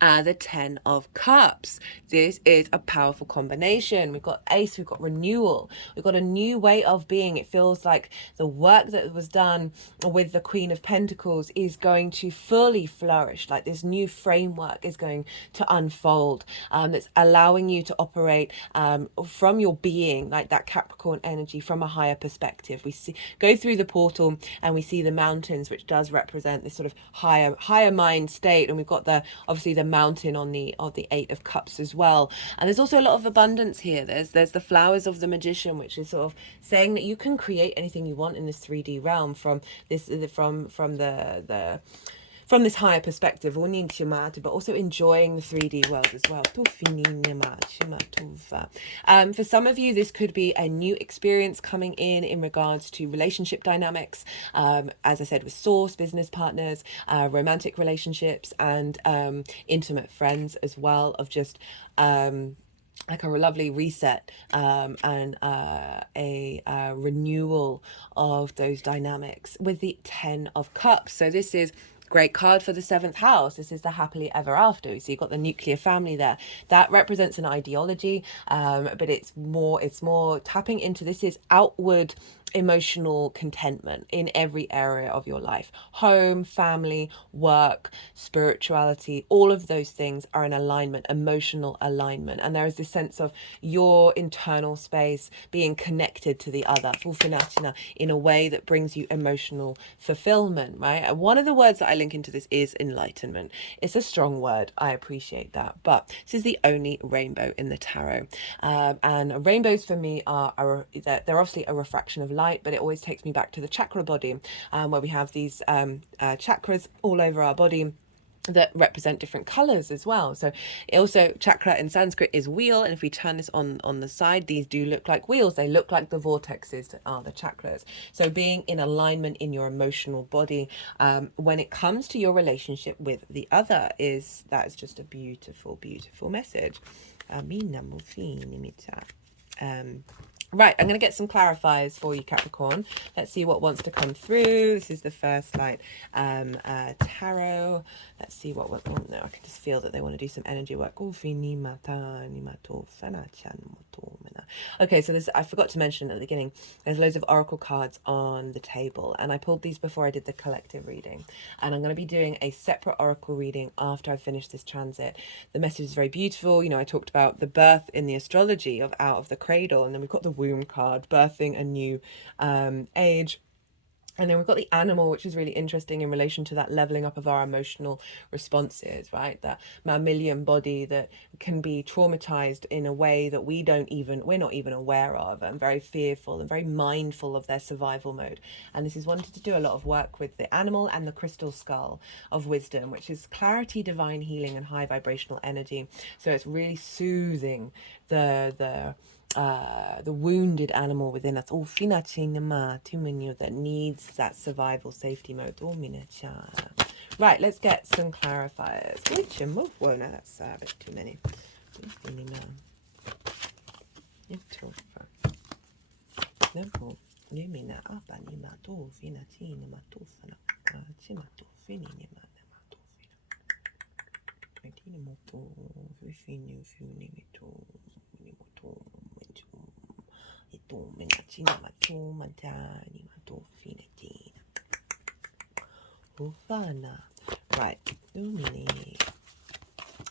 the 10 of Cups. This is a powerful combination. We've got Ace, we've got renewal, we've got a new way of being. It feels like the work that was done with the Queen of Pentacles is going to fully flourish. Like this new framework is going to unfold, that's allowing you to operate from your being, like that Capricorn energy, from a higher perspective. We go through the portal and we see the mountains, which does represent this sort of higher mind state, and we've got obviously the mountain on the Eight of Cups as well. And there's also a lot of abundance here. There's the flowers of the magician, which is sort of saying that you can create anything you want in this 3D realm from this from this higher perspective, but also enjoying the 3D world as well. For some of you, this could be a new experience coming in regards to relationship dynamics. As I said, with source, business partners, romantic relationships, and intimate friends as well, of just like a lovely reset and a renewal of those dynamics with the 10 of Cups. So this is great card for the 7th house. This is the happily ever after. So you've got the nuclear family there. That represents an ideology, but it's more tapping into, this is outward emotional contentment in every area of your life. Home, family, work, spirituality, all of those things are in alignment, emotional alignment. And there is this sense of your internal space being connected to the other in a way that brings you emotional fulfillment, right? And one of the words that I link into this is enlightenment. It's a strong word, I appreciate that, but this is the only rainbow in the tarot. And rainbows for me they're obviously a refraction of light, but it always takes me back to the chakra body, where we have these chakras all over our body that represent different colors as well. So also, chakra in Sanskrit is wheel, and if we turn this on the side, these do look like wheels. They look like the vortexes that are the chakras. So being in alignment in your emotional body when it comes to your relationship with the other, that is just a beautiful message. Right, I'm going to get some clarifiers for you, Capricorn. Let's see what wants to come through. This is the first light tarot. Let's see what wants. Oh, no, I can just feel that they want to do some energy work. Okay, so I forgot to mention at the beginning, there's loads of oracle cards on the table, and I pulled these before I did the collective reading. And I'm going to be doing a separate oracle reading after I finish this transit. The message is very beautiful. You know, I talked about the birth in the astrology of out of the cradle, and then we've got the womb card, birthing a new age. And then we've got the animal, which is really interesting in relation to that leveling up of our emotional responses, right? That mammalian body that can be traumatized in a way that we're not even aware of, and very fearful and very mindful of their survival mode. And this is wanted to do a lot of work with the animal and the crystal skull of wisdom, which is clarity, divine healing, and high vibrational energy. So it's really soothing the wounded animal within us, that needs that survival safety mode. Right, let's get some clarifiers. Whoa, no, that's a bit too many. Right.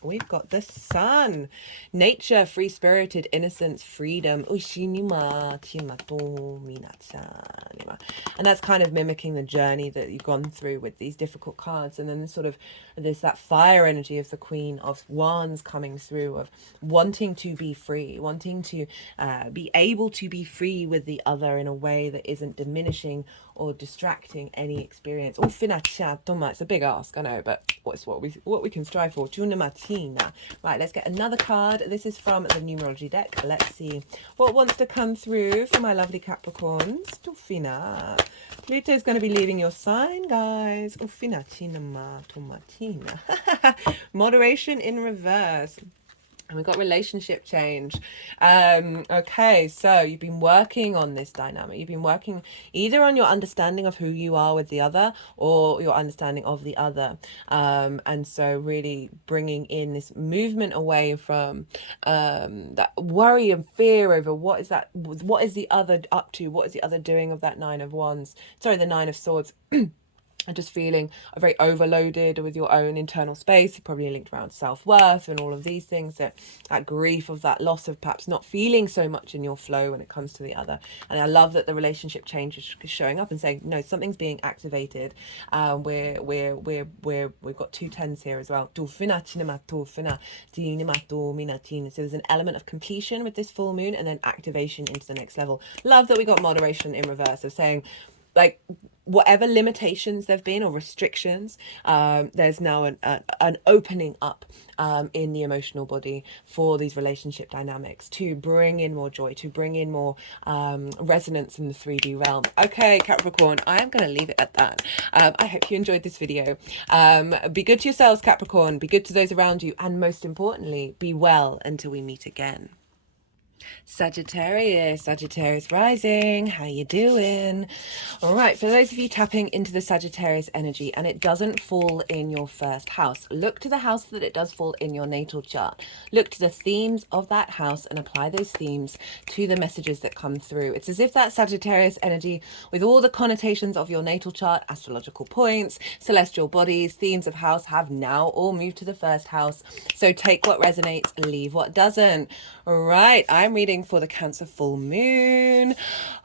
We've got the sun. Nature, free-spirited, innocence, freedom. And that's kind of mimicking the journey that you've gone through with these difficult cards. And then there's that fire energy of the Queen of Wands coming through, of wanting to be free, wanting to be able to be free with the other in a way that isn't diminishing or distracting any experience. It's a big ask, I know, but what we can strive for. Right, let's get another card. This is from the numerology deck. Let's see what wants to come through for my lovely Capricorns. Pluto is going to be leaving your sign, guys. Moderation in reverse. And we've got relationship change. Okay, so you've been working on this dynamic. You've been working either on your understanding of who you are with the other or your understanding of the other. And so really bringing in this movement away from that worry and fear over what is the other up to? What is the other doing of that Nine of Wands? Sorry, the Nine of Swords. And just feeling very overloaded with your own internal space, probably linked around self-worth and all of these things, that grief of that loss of perhaps not feeling so much in your flow when it comes to the other. And I love that the relationship change is showing up and saying, no, something's being activated. We've got two tens here as well. So there's an element of completion with this full moon and then activation into the next level. Love that we got moderation in reverse, of saying, like, whatever limitations there've been or restrictions, there's now an opening up in the emotional body for these relationship dynamics to bring in more joy, to bring in more resonance in the 3D realm. Okay, Capricorn, I am going to leave it at that. I hope you enjoyed this video. Be good to yourselves, Capricorn. Be good to those around you. And most importantly, be well until we meet again. Sagittarius rising, how you doing? All right, for those of you tapping into the Sagittarius energy and it doesn't fall in your first house, look to the house that it does fall in your natal chart. Look to the themes of that house and apply those themes to the messages that come through. It's as if that Sagittarius energy, with all the connotations of your natal chart, astrological points, celestial bodies, themes of house, have now all moved to the first house. So take what resonates, leave what doesn't. All right, I'm reading for the Cancer full moon.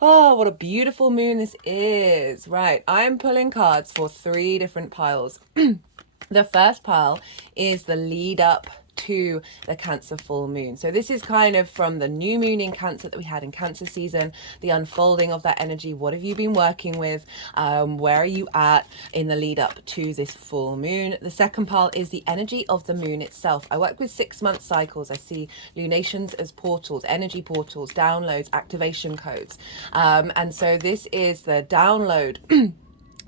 Oh, what a beautiful moon this is. Right, I'm pulling cards for 3 different piles. The first pile is the lead up to the Cancer full moon. So this is kind of from the new moon in Cancer that we had in Cancer season, the unfolding of that energy. What have you been working with? Where are you at in the lead up to this full moon? The second pile is the energy of the moon itself. I work with 6-month cycles. I see lunations as portals, energy portals, downloads, activation codes. And so this is the download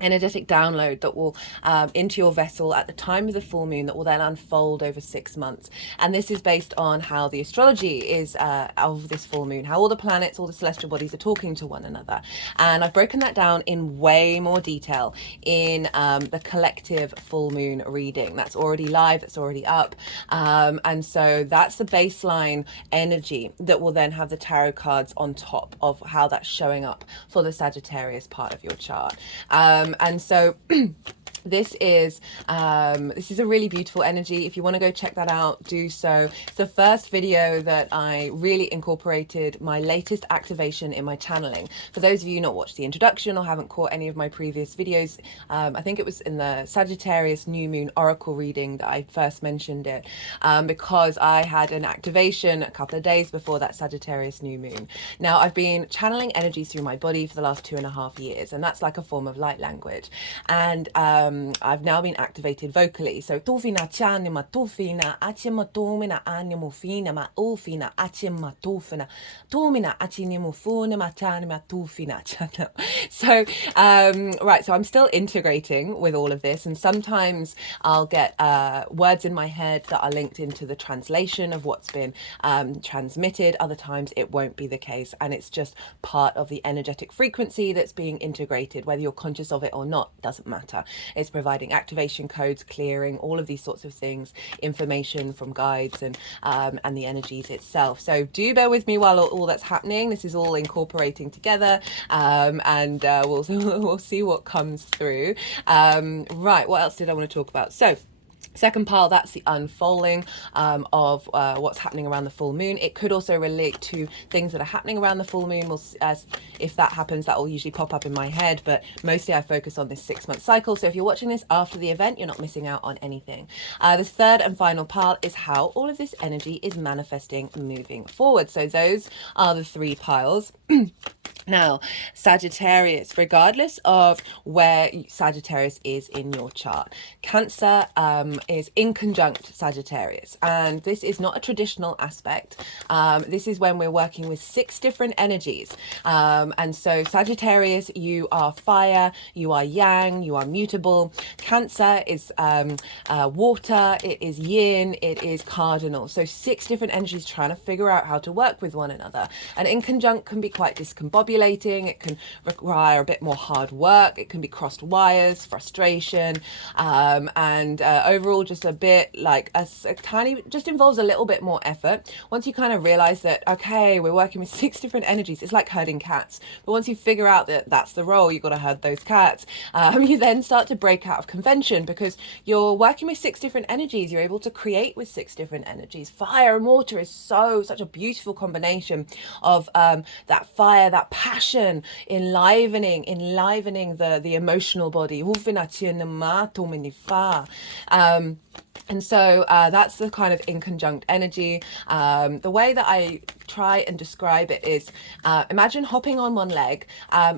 energetic download that will into your vessel at the time of the full moon, that will then unfold over 6 months. And this is based on how the astrology is of this full moon, how all the planets, all the celestial bodies are talking to one another. And I've broken that down in way more detail in the collective full moon reading. That's already live, that's already up. And so that's the baseline energy that will then have the tarot cards on top of how that's showing up for the Sagittarius part of your chart. And so this is a really beautiful energy. If you want to go check that out, do so. It's the first video that I really incorporated my latest activation in my channeling. For those of you not watched the introduction or haven't caught any of my previous videos, I think it was in the Sagittarius new moon oracle reading that I first mentioned it, because I had an activation a couple of days before that Sagittarius new moon. Now, I've been channeling energies through my body for the last 2.5 years, and that's like a form of light language. And I've now been activated vocally. So tofina chanima tofina achima tomina animo fina ma ofina achima tofina tomina achinimo funa ma chanima tofina chana. So right, so I'm still integrating with all of this, and sometimes I'll get words in my head that are linked into the translation of what's been transmitted. Other times it won't be the case, and it's just part of the energetic frequency that's being integrated. Whether you're conscious of it or not, doesn't matter. It's providing activation codes, clearing, all of these sorts of things, information from guides and the energies itself. So do bear with me while all that's happening. This is all incorporating together, and we'll see what comes through. Right, what else did I want to talk about? So second pile, that's the unfolding of what's happening around the full moon. It could also relate to things that are happening around the full moon. If that happens, that will usually pop up in my head, but mostly I focus on this 6-month cycle. So if you're watching this after the event, you're not missing out on anything. The third and final pile is how all of this energy is manifesting moving forward. So those are the 3 piles. Now, Sagittarius, regardless of where Sagittarius is in your chart, Cancer is in conjunct Sagittarius, and this is not a traditional aspect. This is when we're working with 6 different energies, and so Sagittarius, you are fire, you are yang, you are mutable. Cancer is water, it is yin, it is cardinal. So 6 different energies trying to figure out how to work with one another, and in conjunct can be quite discombobulating. It can require a bit more hard work. It can be crossed wires, frustration, and overall just a bit like a tiny, just involves a little bit more effort. Once you kind of realize that, okay, we're working with 6 different energies, it's like herding cats. But once you figure out that that's the role, you've got to herd those cats, you then start to break out of convention because you're working with 6 different energies. You're able to create with 6 different energies. Fire and water is such a beautiful combination of that fire, that passion, enlivening the emotional body. And so that's the kind of in conjunct energy. The way that I try and describe it is, imagine hopping on one leg,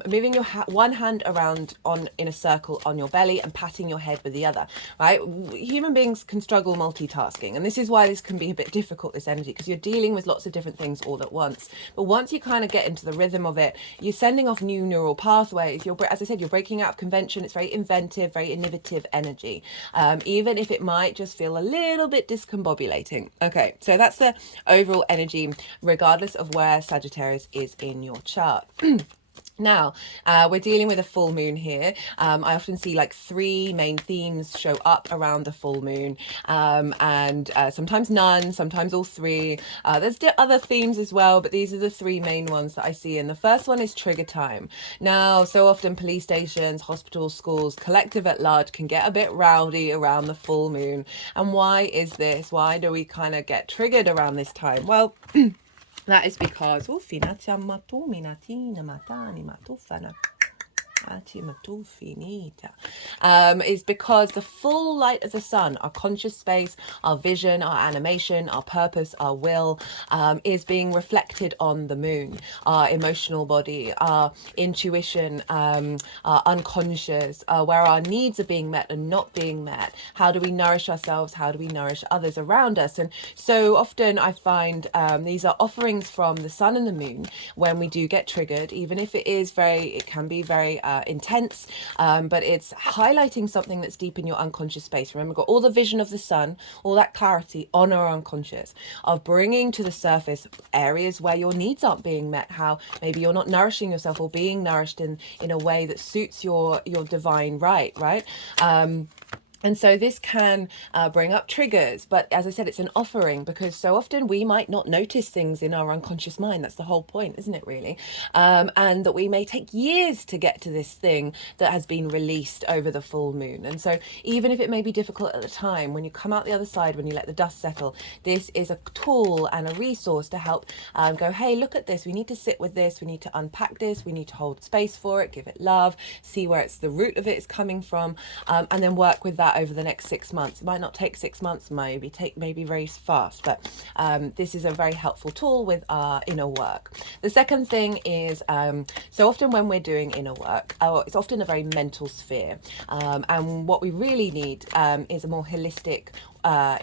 moving your one hand around in a circle on your belly and patting your head with the other, right? Human beings can struggle multitasking, and this is why this can be a bit difficult, this energy, because you're dealing with lots of different things all at once. But once you kind of get into the rhythm of it, you're sending off new neural pathways. As I said, you're breaking out of convention. It's very inventive, very innovative energy, even if it might just feel a little bit discombobulating. Okay, so that's the overall energy, regardless of where Sagittarius is in your chart. Now, we're dealing with a full moon here. I often see like 3 main themes show up around the full moon, and sometimes none, sometimes all 3. There's other themes as well, but these are the 3 main ones that I see. And the first one is trigger time. Now, so often police stations, hospitals, schools, collective at large can get a bit rowdy around the full moon. And why is this? Why do we kind of get triggered around this time? Well, that is because is because the full light of the sun, our conscious space, our vision, our animation, our purpose, our will, is being reflected on the moon. Our emotional body, our intuition, our unconscious, where our needs are being met and not being met. How do we nourish ourselves? How do we nourish others around us? And so often I find these are offerings from the sun and the moon when we do get triggered, even if it can be very intense, but it's highlighting something that's deep in your unconscious space. Remember, we've got all the vision of the sun, all that clarity on our unconscious, of bringing to the surface areas where your needs aren't being met, how maybe you're not nourishing yourself or being nourished in a way that suits your divine right? And so this can bring up triggers, but as I said, it's an offering, because so often we might not notice things in our unconscious mind. That's the whole point, isn't it, really? And that we may take years to get to this thing that has been released over the full moon. And so even if it may be difficult at the time, when you come out the other side, when you let the dust settle, this is a tool and a resource to help go, hey, look at this. We need to sit with this. We need to unpack this. We need to hold space for it, give it love, see where the root of it is coming from, and then work with that over the next 6 months. It might not take 6 months, maybe very fast, but this is a very helpful tool with our inner work. The second thing is, so often when we're doing inner work, it's often a very mental sphere, and what we really need is a more holistic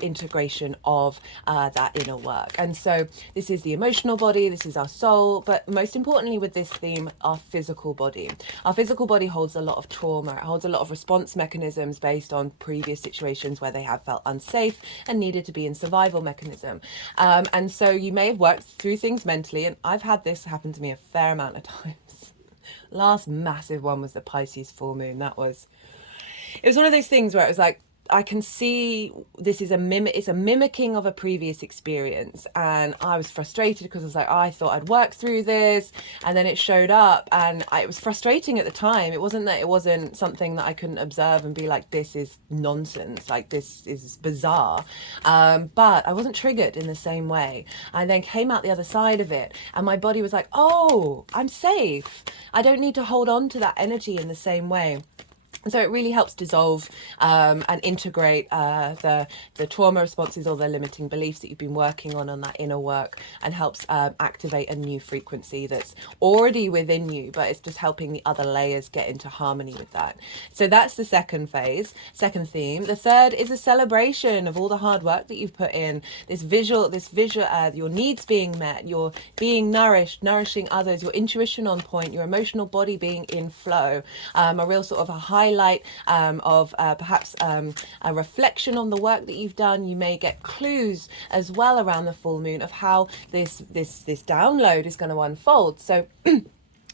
integration of that inner work. And so this is the emotional body, this is our soul, but most importantly with this theme, our physical body. Our physical body holds a lot of trauma. It holds a lot of response mechanisms based on previous situations where they have felt unsafe and needed to be in survival mechanism. And so you may have worked through things mentally, and I've had this happen to me a fair amount of times. Last massive one was the Pisces full moon. That was it was one of those things where it was like, I can see this is it's a mimicking of a previous experience, and I was frustrated because I was like, oh, I thought I'd work through this, and then it showed up, and it was frustrating at the time. It wasn't that it wasn't something that I couldn't observe and be like, this is nonsense, like this is bizarre, but I wasn't triggered in the same way. I then came out the other side of it, and my body was like, oh, I'm safe. I don't need to hold on to that energy in the same way. And so it really helps dissolve and integrate the trauma responses or the limiting beliefs that you've been working on that inner work, and helps activate a new frequency that's already within you, but it's just helping the other layers get into harmony with that. So that's the second phase, second theme. The third is a celebration of all the hard work that you've put in, this visual, your needs being met, your being nourished, nourishing others, your intuition on point, your emotional body being in flow, a real sort of a highlight of perhaps a reflection on the work that you've done. You may get clues as well around the full moon of how this download is going to unfold. So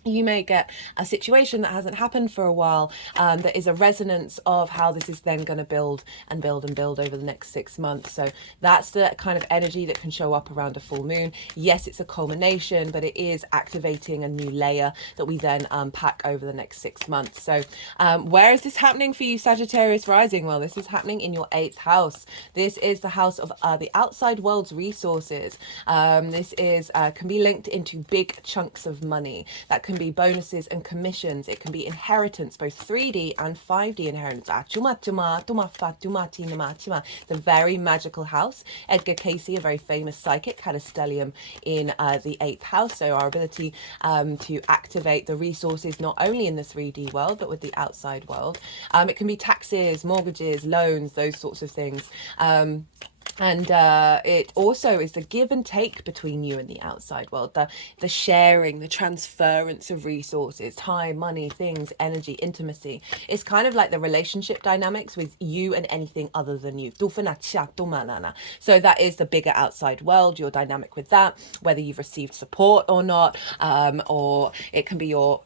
you may get a situation that hasn't happened for a while, that is a resonance of how this is then going to build and build and build over the next 6 months. So that's the kind of energy that can show up around a full moon. Yes, it's a culmination, but it is activating a new layer that we then unpack over the next 6 months. So where is this happening for you, Sagittarius rising? Well, this is happening in your 8th house. This is the house of the outside world's resources. This is can be linked into big chunks of money. That can be bonuses and commissions. It can be inheritance, both 3D and 5D inheritance. The very magical house. Edgar Cayce, a very famous psychic, had a stellium in the 8th house. So our ability to activate the resources not only in the 3D world, but with the outside world. It can be taxes, mortgages, loans, those sorts of things. And it also is the give and take between you and the outside world, the sharing, the transference of resources, time, money, things, energy, intimacy. It's kind of like the relationship dynamics with you and anything other than you. So that is the bigger outside world, your dynamic with that, whether you've received support or not, or it can be your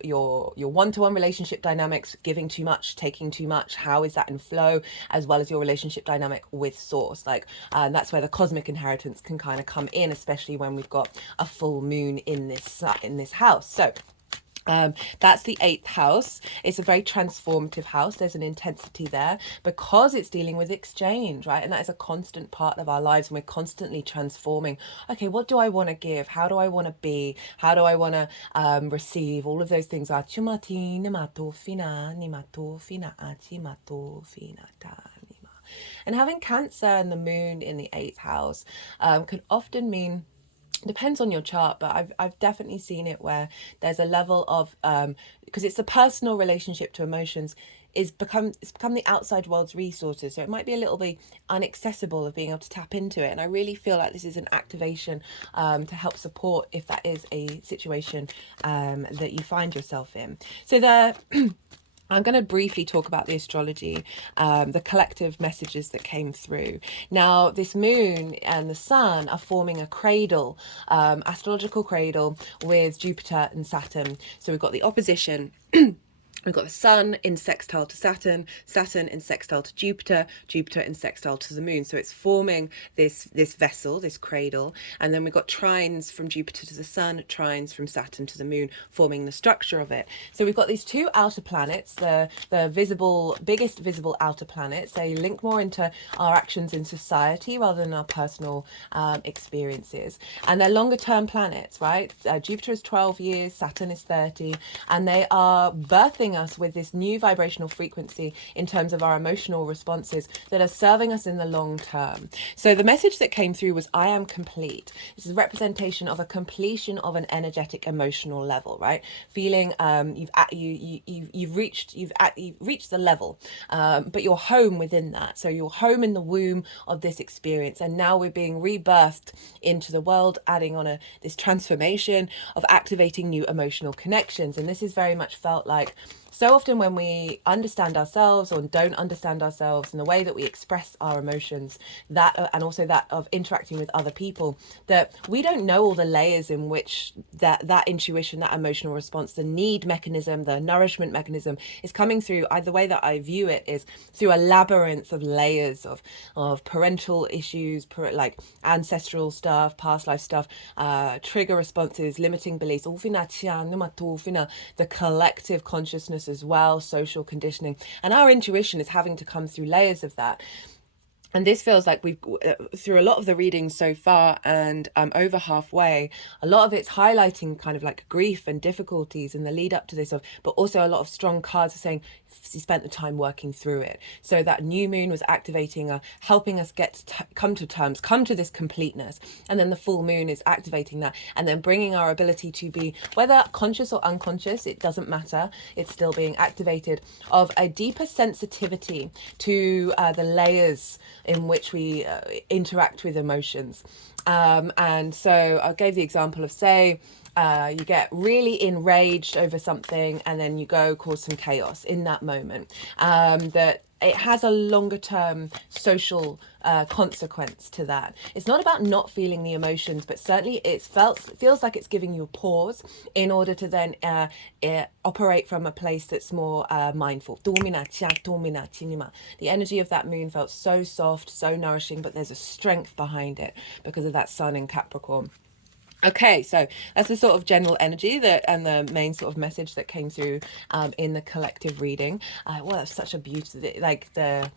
one-to-one relationship dynamics, giving too much, taking too much. How is that in flow? As well as your relationship dynamic with source, like. And that's where the cosmic inheritance can kind of come in, especially when we've got a full moon in this house. So that's the 8th house. It's a very transformative house. There's an intensity there because it's dealing with exchange, right? And that is a constant part of our lives, and we're constantly transforming. Okay, what do I want to give? How do I want to be? How do I want to receive? All of those things are and having Cancer and the moon in the 8th house can often mean, depends on your chart, but I've definitely seen it where there's a level of because it's a personal relationship to emotions, it's become the outside world's resources, so it might be a little bit inaccessible of being able to tap into it. And I really feel like this is an activation to help support if that is a situation that you find yourself in. So I'm going to briefly talk about the astrology, the collective messages that came through. Now, this moon and the sun are forming a cradle, astrological cradle with Jupiter and Saturn. So we've got the opposition. We've got the sun in sextile to Saturn, Saturn in sextile to Jupiter, Jupiter in sextile to the moon. So it's forming this vessel, this cradle. And then we've got trines from Jupiter to the sun, trines from Saturn to the moon, forming the structure of it. So we've got these two outer planets, the biggest visible outer planets. They link more into our actions in society rather than our personal experiences. And they're longer term planets, right? Jupiter is 12 years, Saturn is 30, and they are birthing us with this new vibrational frequency in terms of our emotional responses that are serving us in the long term. So the message that came through was, I am complete. This is a representation of a completion of an energetic emotional level, right? Feeling you've reached the level, but you're home within that. So you're home in the womb of this experience, and now we're being rebirthed into the world, adding on this transformation of activating new emotional connections. And this is very much felt like so often when we understand ourselves or don't understand ourselves, and the way that we express our emotions, that and also that of interacting with other people, that we don't know all the layers in which that intuition, that emotional response, the need mechanism, the nourishment mechanism is coming through. The way that I view it is through a labyrinth of layers of parental issues, like ancestral stuff, past life stuff, trigger responses, limiting beliefs, the collective consciousness as well, social conditioning, and our intuition is having to come through layers of that. And this feels like we've, through a lot of the readings so far, and over halfway, a lot of it's highlighting kind of like grief and difficulties in the lead up to this, but also a lot of strong cards are saying you spent the time working through it. So that new moon was activating, helping us come to terms, come to this completeness. And then the full moon is activating that, and then bringing our ability to be, whether conscious or unconscious, it doesn't matter, it's still being activated, of a deeper sensitivity to the layers in which we interact with emotions. And so I gave the example of, say, you get really enraged over something and then you go cause some chaos in that moment. That it has a longer term social consequence to that. It's not about not feeling the emotions, but certainly it feels like it's giving you a pause in order to then operate from a place that's more mindful. The energy of that moon felt so soft, so nourishing, but there's a strength behind it because of that sun in Capricorn. Okay, so that's the sort of general energy that, and the main sort of message that came through in the collective reading. Well, that's such a beauty. Like the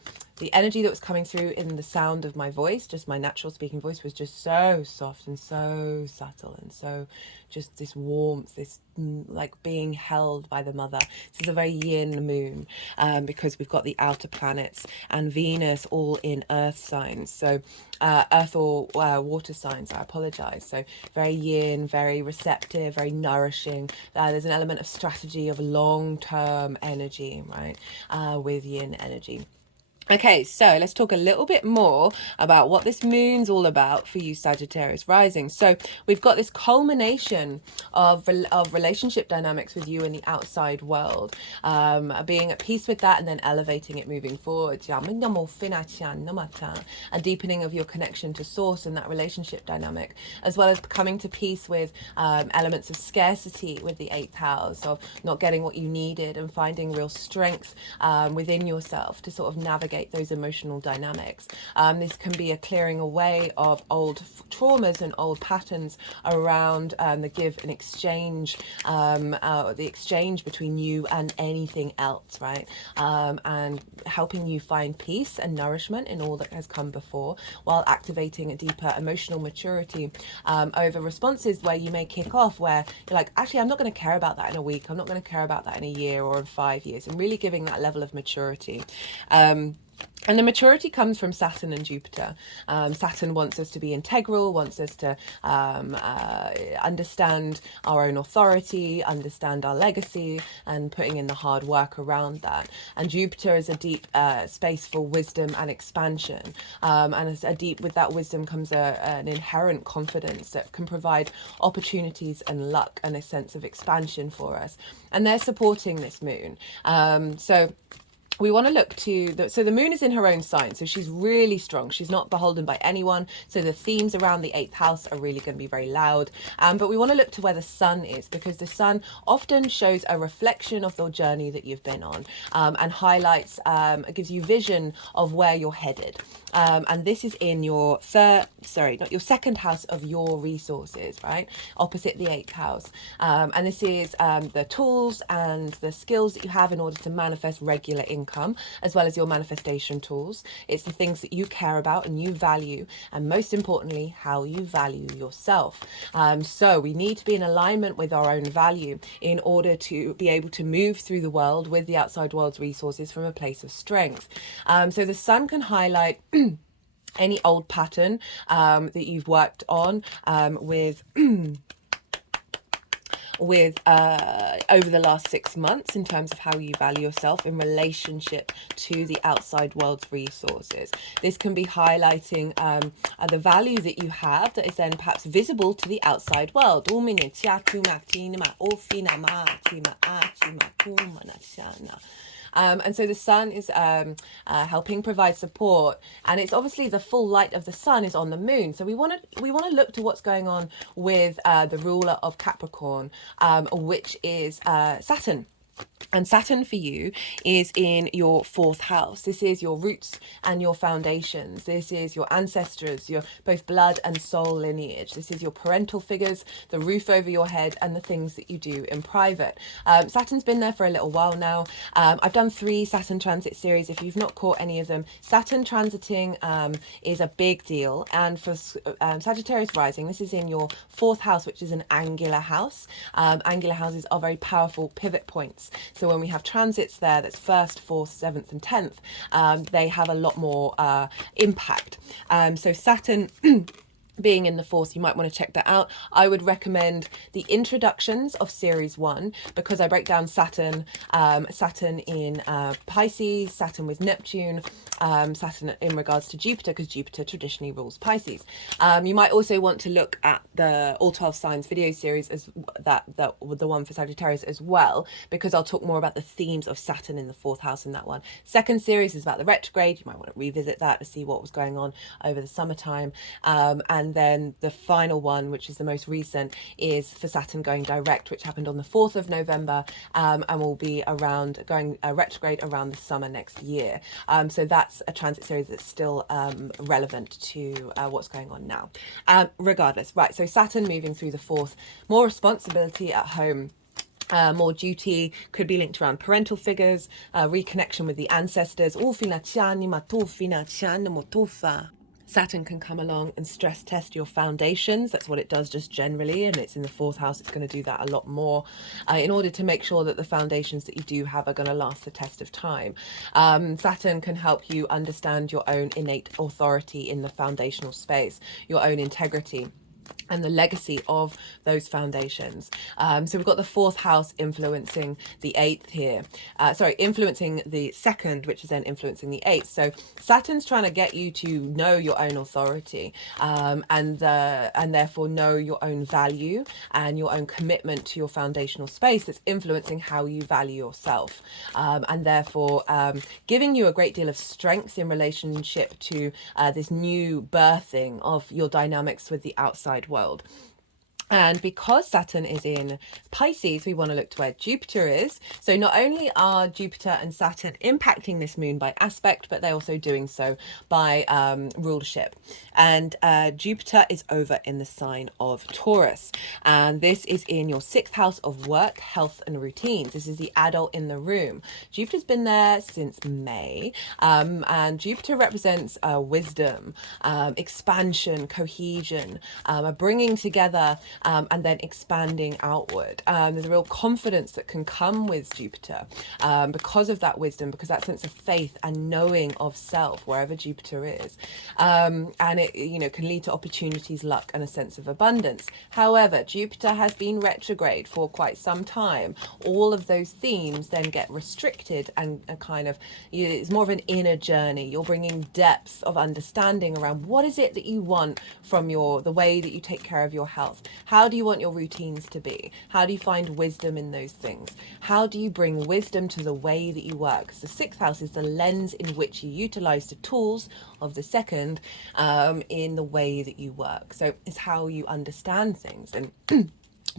energy that was coming through in the sound of my voice, just my natural speaking voice, was just so soft and so subtle, and so just this warmth, this like being held by the mother. This is a very yin moon because we've got the outer planets and Venus all in earth signs. So earth or water signs, I apologize. So very yin, very receptive, very nourishing. There's an element of strategy, of long-term energy, right, with yin energy. Okay, so let's talk a little bit more about what this moon's all about for you Sagittarius rising. So we've got this culmination of relationship dynamics with you in the outside world, being at peace with that and then elevating it moving forward. A deepening of your connection to source and that relationship dynamic, as well as coming to peace with elements of scarcity with the 8th house, of not getting what you needed and finding real strength within yourself to sort of navigate those emotional dynamics. This can be a clearing away of old traumas and old patterns around the give and exchange, the exchange between you and anything else, right? And helping you find peace and nourishment in all that has come before, while activating a deeper emotional maturity over responses where you may kick off, where you're like, actually, I'm not going to care about that in a week. I'm not going to care about that in a year or in 5 years, and really giving that level of maturity. And the maturity comes from Saturn and Jupiter. Saturn wants us to be integral, wants us to understand our own authority, understand our legacy, and putting in the hard work around that. And Jupiter is a deep space for wisdom and expansion. And as a deep, with that wisdom comes an inherent confidence that can provide opportunities and luck and a sense of expansion for us. And they're supporting this moon. So we want to look to so the moon is in her own sign, so she's really strong. She's not beholden by anyone, so the themes around the 8th house are really going to be very loud. But we want to look to where the sun is, because the sun often shows a reflection of the journey that you've been on, and highlights, gives you vision of where you're headed. And this is in your your second house of your resources, right? Opposite the 8th house. And this is the tools and the skills that you have in order to manifest regular income, as well as your manifestation tools. It's the things that you care about and you value, and most importantly, how you value yourself. So we need to be in alignment with our own value in order to be able to move through the world with the outside world's resources from a place of strength. So the sun can highlight any old pattern that you've worked on with with over the last 6 months in terms of how you value yourself in relationship to the outside world's resources. This can be highlighting the value that you have that is then perhaps visible to the outside world. And so the sun is helping provide support, and it's obviously the full light of the sun is on the moon. So we want to look to what's going on with the ruler of Capricorn, which is Saturn. And Saturn for you is in your 4th house. This is your roots and your foundations. This is your ancestors, your both blood and soul lineage. This is your parental figures, the roof over your head, and the things that you do in private. Saturn's been there for a little while now. I've done 3 Saturn transit series. If you've not caught any of them, Saturn transiting is a big deal. And for Sagittarius rising, this is in your 4th house, which is an angular house. Angular houses are very powerful pivot points. So when we have transits there, that's 1st, 4th, 7th and 10th, they have a lot more impact. So Saturn being in the 4th, you might want to check that out. I would recommend the introductions of series 1 because I break down Saturn, Saturn in Pisces, Saturn with Neptune, Saturn in regards to Jupiter, because Jupiter traditionally rules Pisces. You might also want to look at the All 12 Signs video series, as the one for Sagittarius as well, because I'll talk more about the themes of Saturn in the 4th house in that one. Second series is about the retrograde. You might want to revisit that to see what was going on over the summertime. And then the final one, which is the most recent, is for Saturn going direct, which happened on the 4th of November, and will be around going retrograde around the summer next year. So that's a transit series that's still relevant to what's going on now. Regardless, right, so Saturn moving through the 4th, more responsibility at home. More duty, could be linked around parental figures, reconnection with the ancestors. Saturn can come along and stress test your foundations. That's what it does just generally, and it's in the 4th house. It's going to do that a lot more in order to make sure that the foundations that you do have are going to last the test of time. Saturn can help you understand your own innate authority in the foundational space, your own integrity, and the legacy of those foundations. So we've got the 4th house influencing the 8th here. Influencing the 2nd, which is then influencing the 8th. So Saturn's trying to get you to know your own authority, and therefore know your own value and your own commitment to your foundational space that's influencing how you value yourself, and therefore giving you a great deal of strength in relationship to this new birthing of your dynamics with the outside world. And because Saturn is in Pisces, we want to look to where Jupiter is. So not only are Jupiter and Saturn impacting this moon by aspect, but they're also doing so by rulership. And Jupiter is over in the sign of Taurus. And this is in your 6th house of work, health and routines. This is the adult in the room. Jupiter's been there since May. And Jupiter represents wisdom, expansion, cohesion, a bringing together, and then expanding outward. There's a real confidence that can come with Jupiter because of that wisdom, because that sense of faith and knowing of self wherever Jupiter is. And it, can lead to opportunities, luck, and a sense of abundance. However, Jupiter has been retrograde for quite some time. All of those themes then get restricted and kind of, it's more of an inner journey. You're bringing depth of understanding around what is it that you want from the way that you take care of your health. How do you want your routines to be? How do you find wisdom in those things? How do you bring wisdom to the way that you work? Because the 6th house is the lens in which you utilize the tools of the 2nd in the way that you work. So it's how you understand things. And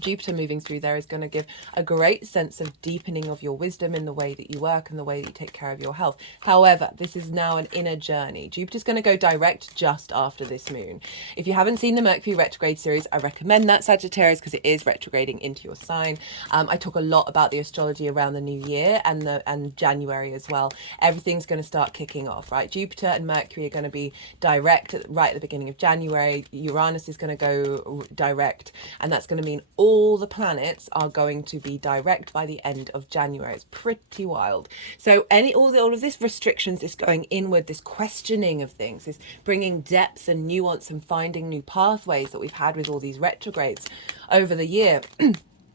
Jupiter moving through there is going to give a great sense of deepening of your wisdom in the way that you work and the way that you take care of your health. However, this is now an inner journey. Jupiter's going to go direct just after this moon. If you haven't seen the Mercury retrograde series, I recommend that, Sagittarius, because it is retrograding into your sign. I talk a lot about the astrology around the new year and January as well. Everything's going to start kicking off, right? Jupiter and Mercury are going to be direct right at the beginning of January. Uranus is going to go direct, and that's going to mean all the planets are going to be direct by the end of January. It's pretty wild. So all of this restrictions, this going inward, this questioning of things, this bringing depth and nuance and finding new pathways that we've had with all these retrogrades over the year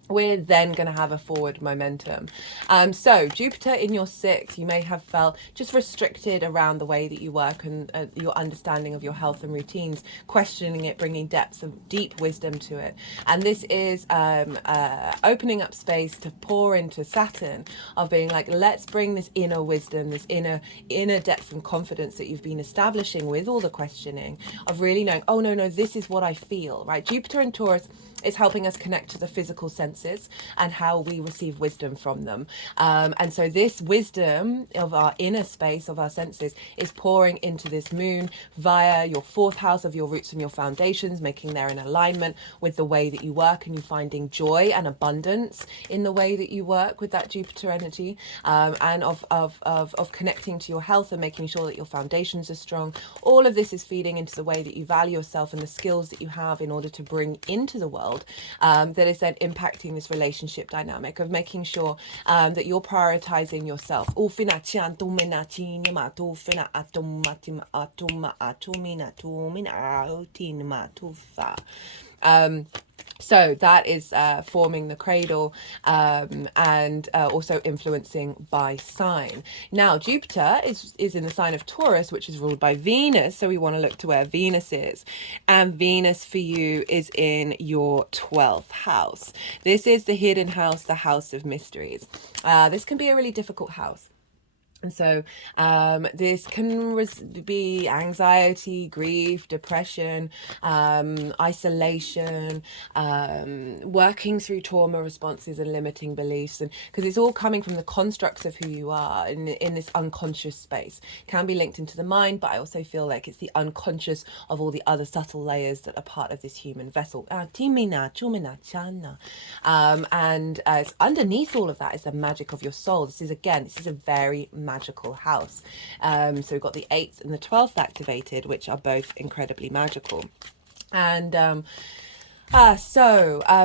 we're then going to have a forward momentum. So Jupiter in your 6th, you may have felt just restricted around the way that you work and your understanding of your health and routines, questioning it, bringing depths of deep wisdom to it. And this is opening up space to pour into Saturn, of being like, let's bring this inner wisdom, this inner depth and confidence that you've been establishing with all the questioning, of really knowing, oh no, this is what I feel, right? Jupiter in Taurus is helping us connect to the physical senses and how we receive wisdom from them. And so this wisdom of our inner space, of our senses, is pouring into this moon via your 4th house of your roots and your foundations, making there in alignment with the way that you work, and you finding joy and abundance in the way that you work with that Jupiter energy, and of connecting to your health and making sure that your foundations are strong. All of this is feeding into the way that you value yourself and the skills that you have in order to bring into the world, that is then impacting this relationship dynamic of making sure that you're prioritizing yourself. So that is forming the cradle, and also influencing by sign. Now, Jupiter is in the sign of Taurus, which is ruled by Venus. So we want to look to where Venus is. And Venus for you is in your 12th house. This is the hidden house, the house of mysteries. This can be a really difficult house. And so this can be anxiety, grief, depression, isolation, working through trauma responses and limiting beliefs. And because it's all coming from the constructs of who you are in this unconscious space. It can be linked into the mind, but I also feel like it's the unconscious of all the other subtle layers that are part of this human vessel. And it's underneath all of that is the magic of your soul. This is a very magical house. So we've got the 8th and the 12th activated, which are both incredibly magical. And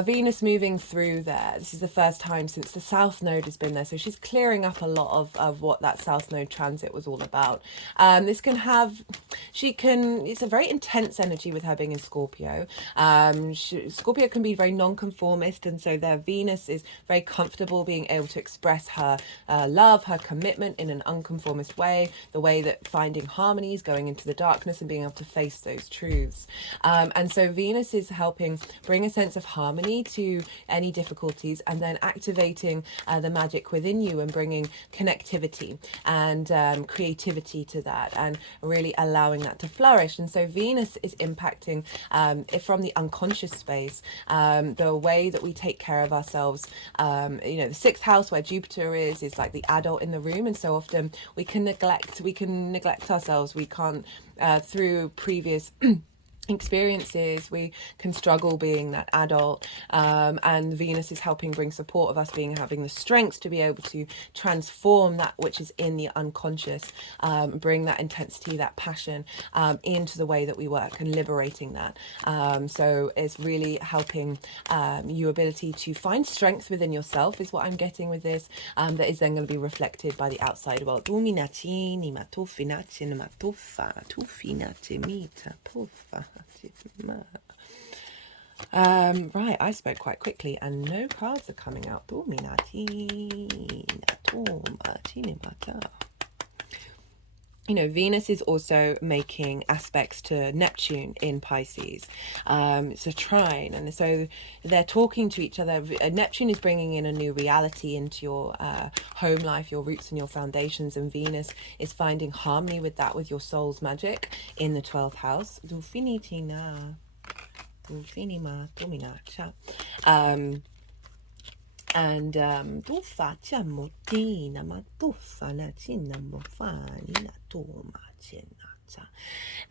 Venus moving through there. This is the first time since the South Node has been there. So she's clearing up a lot of what that South Node transit was all about. It's a very intense energy with her being in Scorpio. Scorpio can be very non-conformist, and so their Venus is very comfortable being able to express her love, her commitment in an unconformist way, the way that finding harmonies, going into the darkness and being able to face those truths. And so Venus is helping bring a sense of harmony to any difficulties, and then activating the magic within you and bringing connectivity and creativity to that, and really allowing that to flourish. And so Venus is impacting from the unconscious space, the way that we take care of ourselves. The 6th house where Jupiter is like the adult in the room, and so often we can neglect ourselves. We can't through previous experiences, we can struggle being that adult, and Venus is helping bring support of us having the strength to be able to transform that which is in the unconscious, bring that intensity, that passion into the way that we work, and liberating that. So it's really helping your ability to find strength within yourself is what I'm getting with this, that is then going to be reflected by the outside world. Right, I spoke quite quickly and no cards are coming out. Venus is also making aspects to Neptune in Pisces. It's a trine, and so they're talking to each other. Neptune is bringing in a new reality into your home life, your roots and your foundations, and Venus is finding harmony with that, with your soul's magic in the 12th house.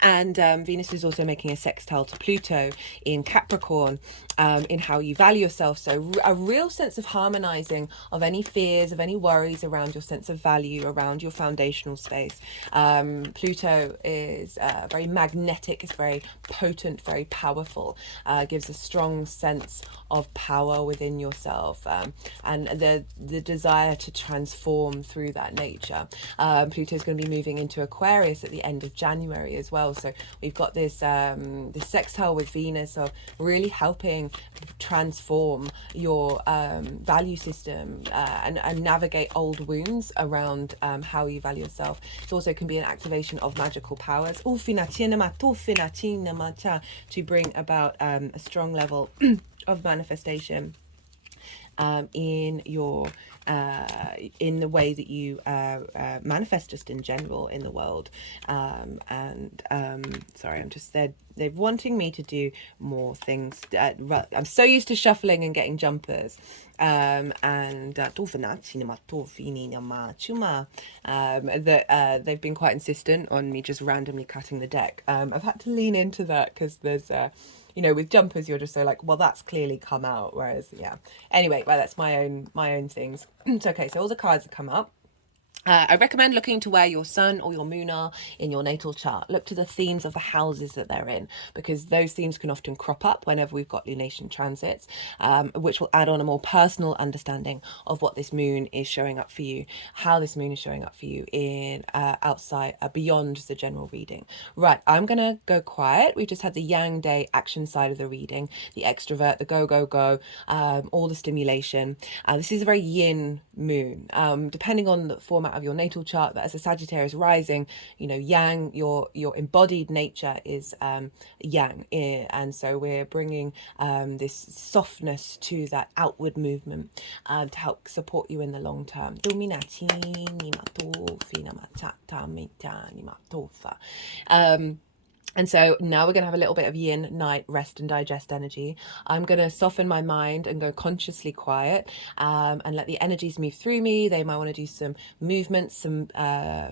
And Venus is also making a sextile to Pluto in Capricorn, in how you value yourself. So a real sense of harmonizing of any fears, of any worries around your sense of value, around your foundational space. Pluto is very magnetic, it's very potent, very powerful, gives a strong sense of power within yourself, and the desire to transform through that nature. Pluto is going to be moving into Aquarius at the end of January as well. So we've got this this sextile with Venus, so really helping transform your value system and navigate old wounds around how you value yourself. It also can be an activation of magical powers to bring about a strong level of manifestation in your in the way that you manifest just in general in the world. Sorry, I'm just they're wanting me to do more things. I'm so used to shuffling and getting jumpers. That they've been quite insistent on me just randomly cutting the deck. I've had to lean into that because there's you know, with jumpers you're just so like, well, that's clearly come out, whereas yeah, anyway, well, that's my own things. It's okay. So all the cards have come up. I recommend looking to where your sun or your moon are in your natal chart. Look to the themes of the houses that they're in, because those themes can often crop up whenever we've got lunation transits, which will add on a more personal understanding of what this moon is showing up for you, how this moon is showing up for you in outside, beyond the general reading. Right, I'm going to go quiet. We've just had the Yang Day action side of the reading, the extrovert, the go, go, go, all the stimulation. This is a very yin moon, depending on the format of your natal chart, but as a Sagittarius rising, you know, yang, your embodied nature is yang, and so we're bringing this softness to that outward movement to help support you in the long term. And so now we're going to have a little bit of yin, night, rest and digest energy. I'm going to soften my mind and go consciously quiet, and let the energies move through me. They might want to do some movements, some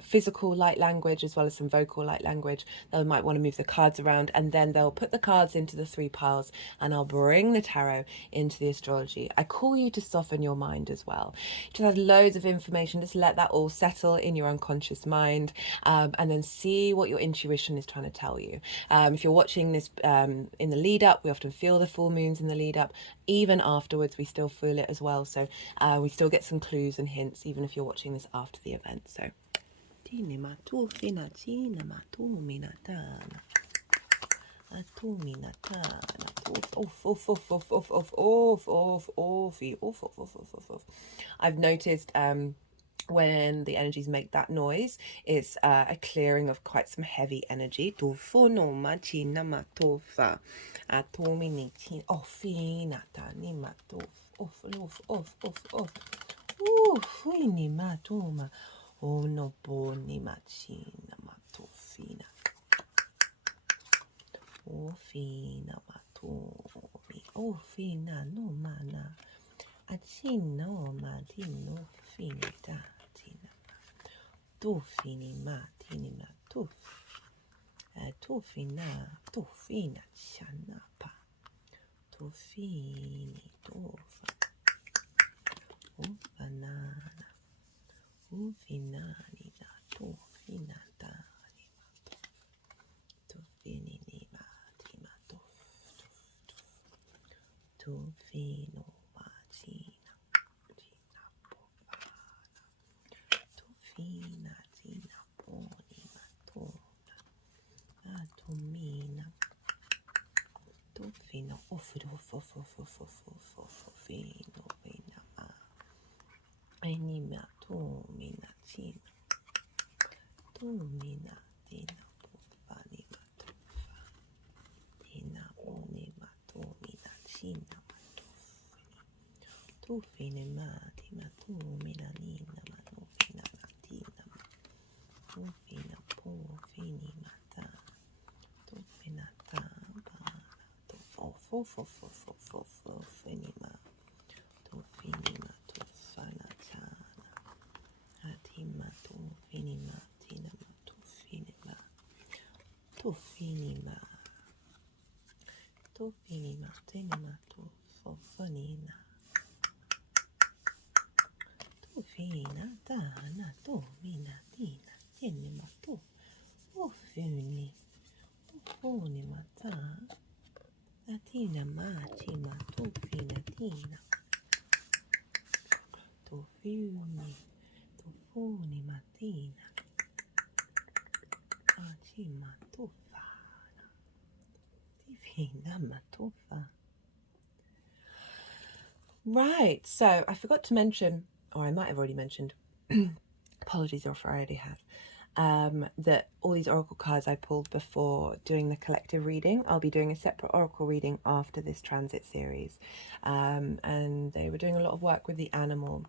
physical light language, as well as some vocal light language. They might want to move the cards around, and then they'll put the cards into the 3 piles, and I'll bring the tarot into the astrology. I call you to soften your mind as well. It just has loads of information. Just let that all settle in your unconscious mind, and then see what your intuition is trying to tell you. If you're watching this in the lead up, we often feel the full moons in the lead up. Even afterwards, we still feel it as well. So we still get some clues and hints, even if you're watching this after the event. So. I've noticed when the energies make that noise, it's a clearing of quite some heavy energy. Right, so I forgot to mention, or I might have already mentioned, apologies if I already have, that all these oracle cards I pulled before doing the collective reading, I'll be doing a separate oracle reading after this transit series. And they were doing a lot of work with the animal,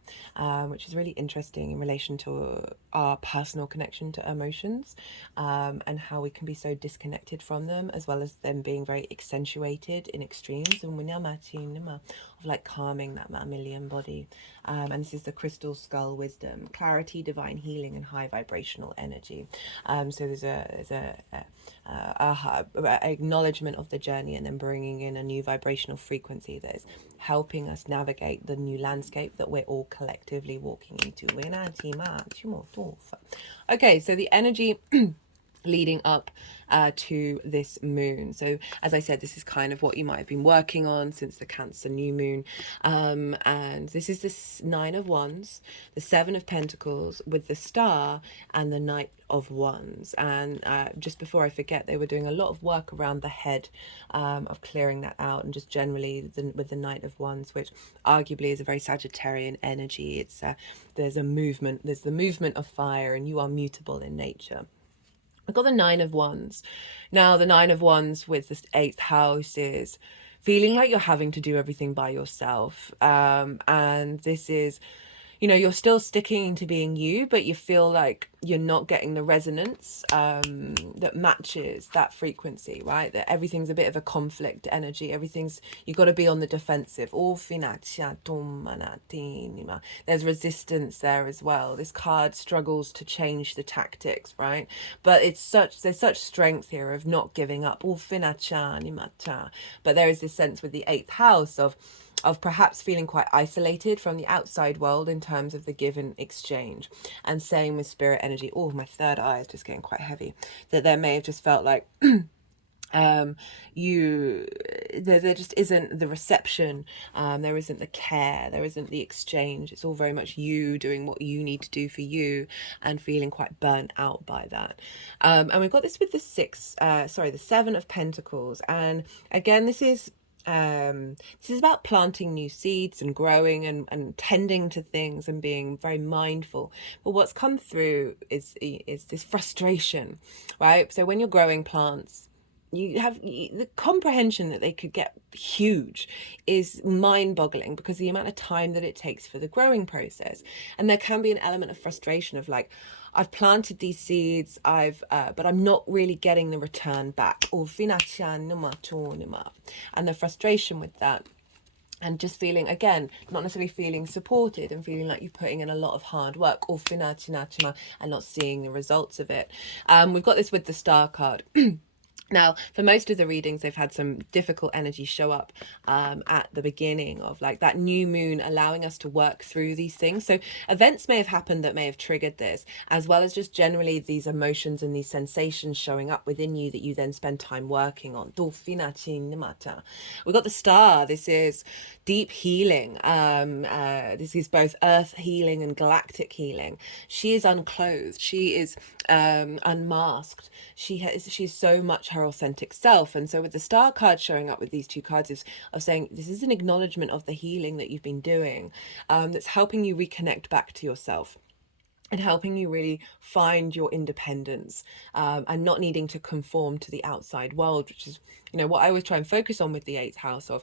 which is really interesting in relation to our personal connection to emotions, and how we can be so disconnected from them, as well as them being very accentuated in extremes, and of like calming that mammalian body. And this is the crystal skull wisdom, clarity, divine healing, and high vibrational energy. So there's a acknowledgement of the journey, and then bringing in a new vibrational frequency that is helping us navigate the new landscape that we're all collectively walking into. Okay, so the energy leading up to this moon. So as I said, this is kind of what you might have been working on since the Cancer new moon, and this is this Nine of Wands, the Seven of Pentacles with the Star, and the Knight of Wands. And just before I forget, they were doing a lot of work around the head, of clearing that out, and just generally with the Knight of Wands, which arguably is a very Sagittarian energy. It's there's a movement, there's the movement of fire, and you are mutable in nature. I've got the Nine of Wands. Now, the Nine of Wands with the 8th house is feeling like you're having to do everything by yourself. And this is, you know, you're still sticking to being you, but you feel like you're not getting the resonance that matches that frequency, right? That everything's a bit of a conflict energy. Everything's, you've got to be on the defensive. There's resistance there as well. This card struggles to change the tactics, right? But it's there's such strength here of not giving up. But there is this sense with the 8th house of perhaps feeling quite isolated from the outside world in terms of the give and exchange. And same with spirit energy. Oh, my third eye is just getting quite heavy. That there may have just felt like there just isn't the reception, there isn't the care, there isn't the exchange. It's all very much you doing what you need to do for you, and feeling quite burnt out by that. And we've got this with the the Seven of Pentacles. And again, this is about planting new seeds and growing and tending to things and being very mindful. But what's come through is this frustration, right? So when you're growing plants, you have the comprehension that they could get huge is mind-boggling, because the amount of time that it takes for the growing process. And there can be an element of frustration of like, I've planted these seeds, but I'm not really getting the return back. And the frustration with that, and just feeling, again, not necessarily feeling supported, and feeling like you're putting in a lot of hard work and not seeing the results of it. We've got this with the Star card. Now, for most of the readings, they've had some difficult energy show up at the beginning of like that new moon, allowing us to work through these things. So events may have happened that may have triggered this, as well as just generally these emotions and these sensations showing up within you that you then spend time working on. We've got the Star. This is deep healing. This is both earth healing and galactic healing. She is unclothed. She is unmasked. She's so much her authentic self. And so with the Star card showing up with these two cards is of saying this is an acknowledgement of the healing that you've been doing, that's helping you reconnect back to yourself and helping you really find your independence, and not needing to conform to the outside world, which is, you know, what I always try and focus on with the 8th house of,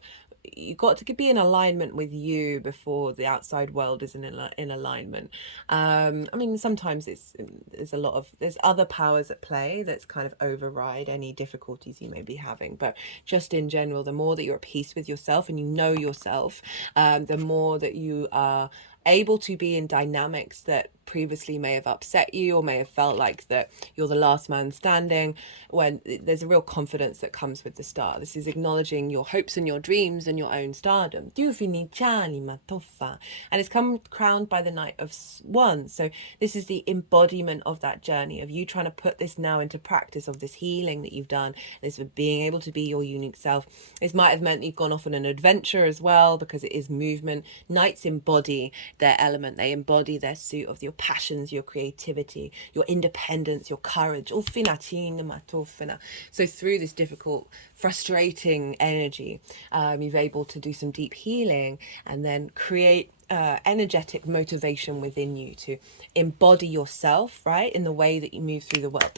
you've got to be in alignment with you before the outside world is in alignment. I mean, sometimes there's other powers at play that's kind of override any difficulties you may be having, but just in general, the more that you're at peace with yourself and you know yourself, the more that you are able to be in dynamics that previously may have upset you, or may have felt like that you're the last man standing, when there's a real confidence that comes with the Star. This is acknowledging your hopes and your dreams and your own stardom. And it's come crowned by the Knight of Wands. So this is the embodiment of that journey of you trying to put this now into practice, of this healing that you've done, this of being able to be your unique self. This might have meant you've gone off on an adventure as well, because it is movement. Knights embody their element. They embody their suit of your passions, your creativity, your independence, your courage. So through this difficult, frustrating energy, you're able to do some deep healing and then create energetic motivation within you to embody yourself, right, in the way that you move through the world.